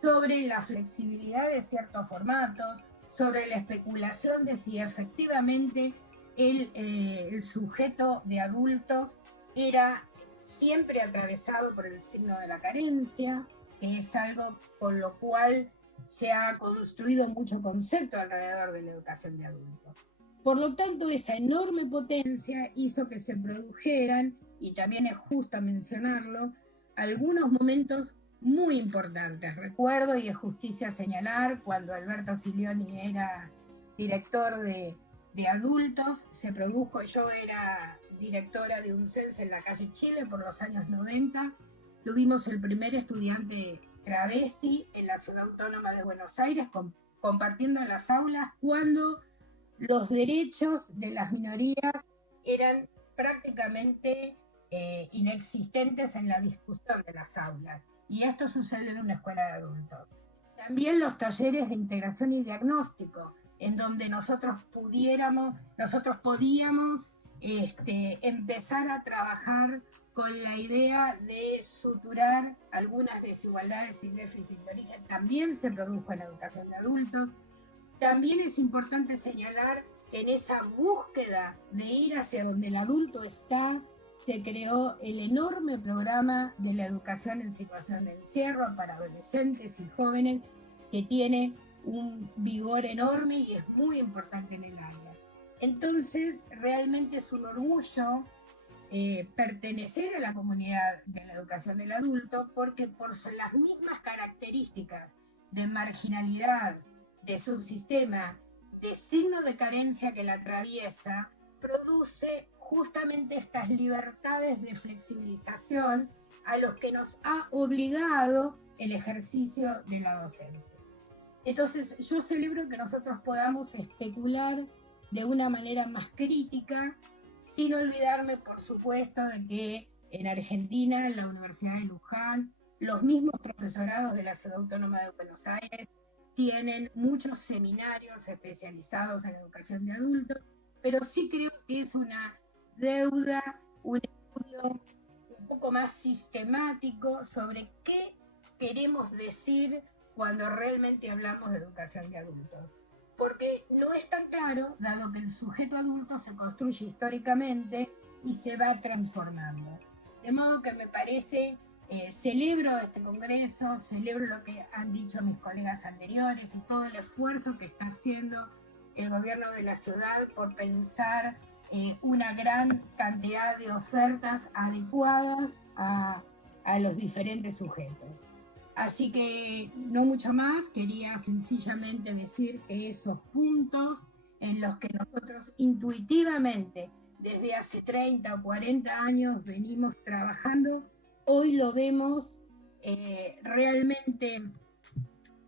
sobre la flexibilidad de ciertos formatos, sobre la especulación de si efectivamente el sujeto de adultos era siempre atravesado por el signo de la carencia, que es algo con lo cual se ha construido mucho concepto alrededor de la educación de adultos. Por lo tanto, esa enorme potencia hizo que se produjeran, y también es justo mencionarlo, algunos momentos muy importantes. Recuerdo, y es justicia señalar, cuando Alberto Silioni era director de adultos, se produjo, yo era directora de un CENSE en la calle Chile por los años 90, tuvimos el primer estudiante travesti en la Ciudad Autónoma de Buenos Aires, compartiendo las aulas, cuando los derechos de las minorías eran prácticamente inexistentes en la discusión de las aulas. Y esto sucede en una escuela de adultos. También los talleres de integración y diagnóstico, en donde nosotros podíamos empezar a trabajar con la idea de suturar algunas desigualdades y déficits de origen, también se produjo en la educación de adultos. También es importante señalar que en esa búsqueda de ir hacia donde el adulto está, se creó el enorme programa de la educación en situación de encierro para adolescentes y jóvenes, que tiene un vigor enorme y es muy importante en el área. Entonces, realmente es un orgullo pertenecer a la comunidad de la educación del adulto, porque por las mismas características de marginalidad, de subsistema, de signo de carencia que la atraviesa, produce justamente estas libertades de flexibilización a los que nos ha obligado el ejercicio de la docencia. Entonces, yo celebro que nosotros podamos especular de una manera más crítica, sin olvidarme, por supuesto, de que en Argentina, en la Universidad de Luján, los mismos profesorados de la Ciudad Autónoma de Buenos Aires tienen muchos seminarios especializados en educación de adultos, pero sí creo que es una deuda, un estudio un poco más sistemático sobre qué queremos decir cuando realmente hablamos de educación de adultos. Porque no es tan claro, dado que el sujeto adulto se construye históricamente y se va transformando. De modo que me parece, celebro este congreso, celebro lo que han dicho mis colegas anteriores y todo el esfuerzo que está haciendo el gobierno de la ciudad por pensar una gran cantidad de ofertas adecuadas a los diferentes sujetos. Así que no mucho más, quería sencillamente decir que esos puntos en los que nosotros intuitivamente desde hace 30 o 40 años venimos trabajando, hoy lo vemos realmente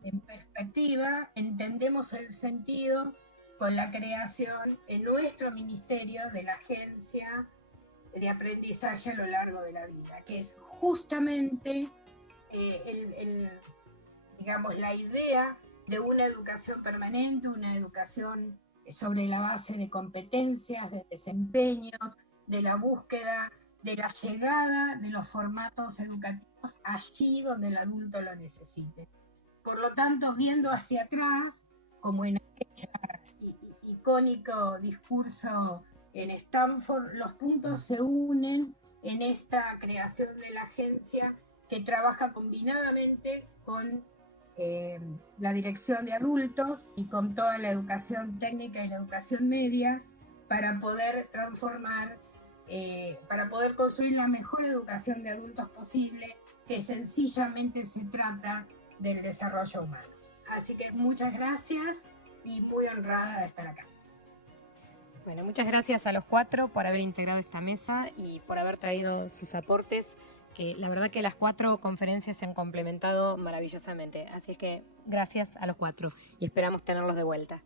en perspectiva, entendemos el sentido con la creación en nuestro ministerio de la Agencia de Aprendizaje a lo Largo de la Vida, que es justamente digamos, la idea de una educación permanente, una educación sobre la base de competencias, de desempeños, de la búsqueda, de la llegada de los formatos educativos allí donde el adulto lo necesite. Por lo tanto, viendo hacia atrás, como en aquel icónico discurso en Stanford, los puntos se unen en esta creación de la agencia que trabaja combinadamente con la dirección de adultos y con toda la educación técnica y la educación media para poder transformar, para poder construir la mejor educación de adultos posible, que sencillamente se trata del desarrollo humano. Así que muchas gracias y muy honrada de estar acá. Bueno, muchas gracias a los 4 por haber integrado esta mesa y por haber traído sus aportes, que la verdad que las 4 conferencias se han complementado maravillosamente. Así es que gracias a los 4 y esperamos tenerlos de vuelta.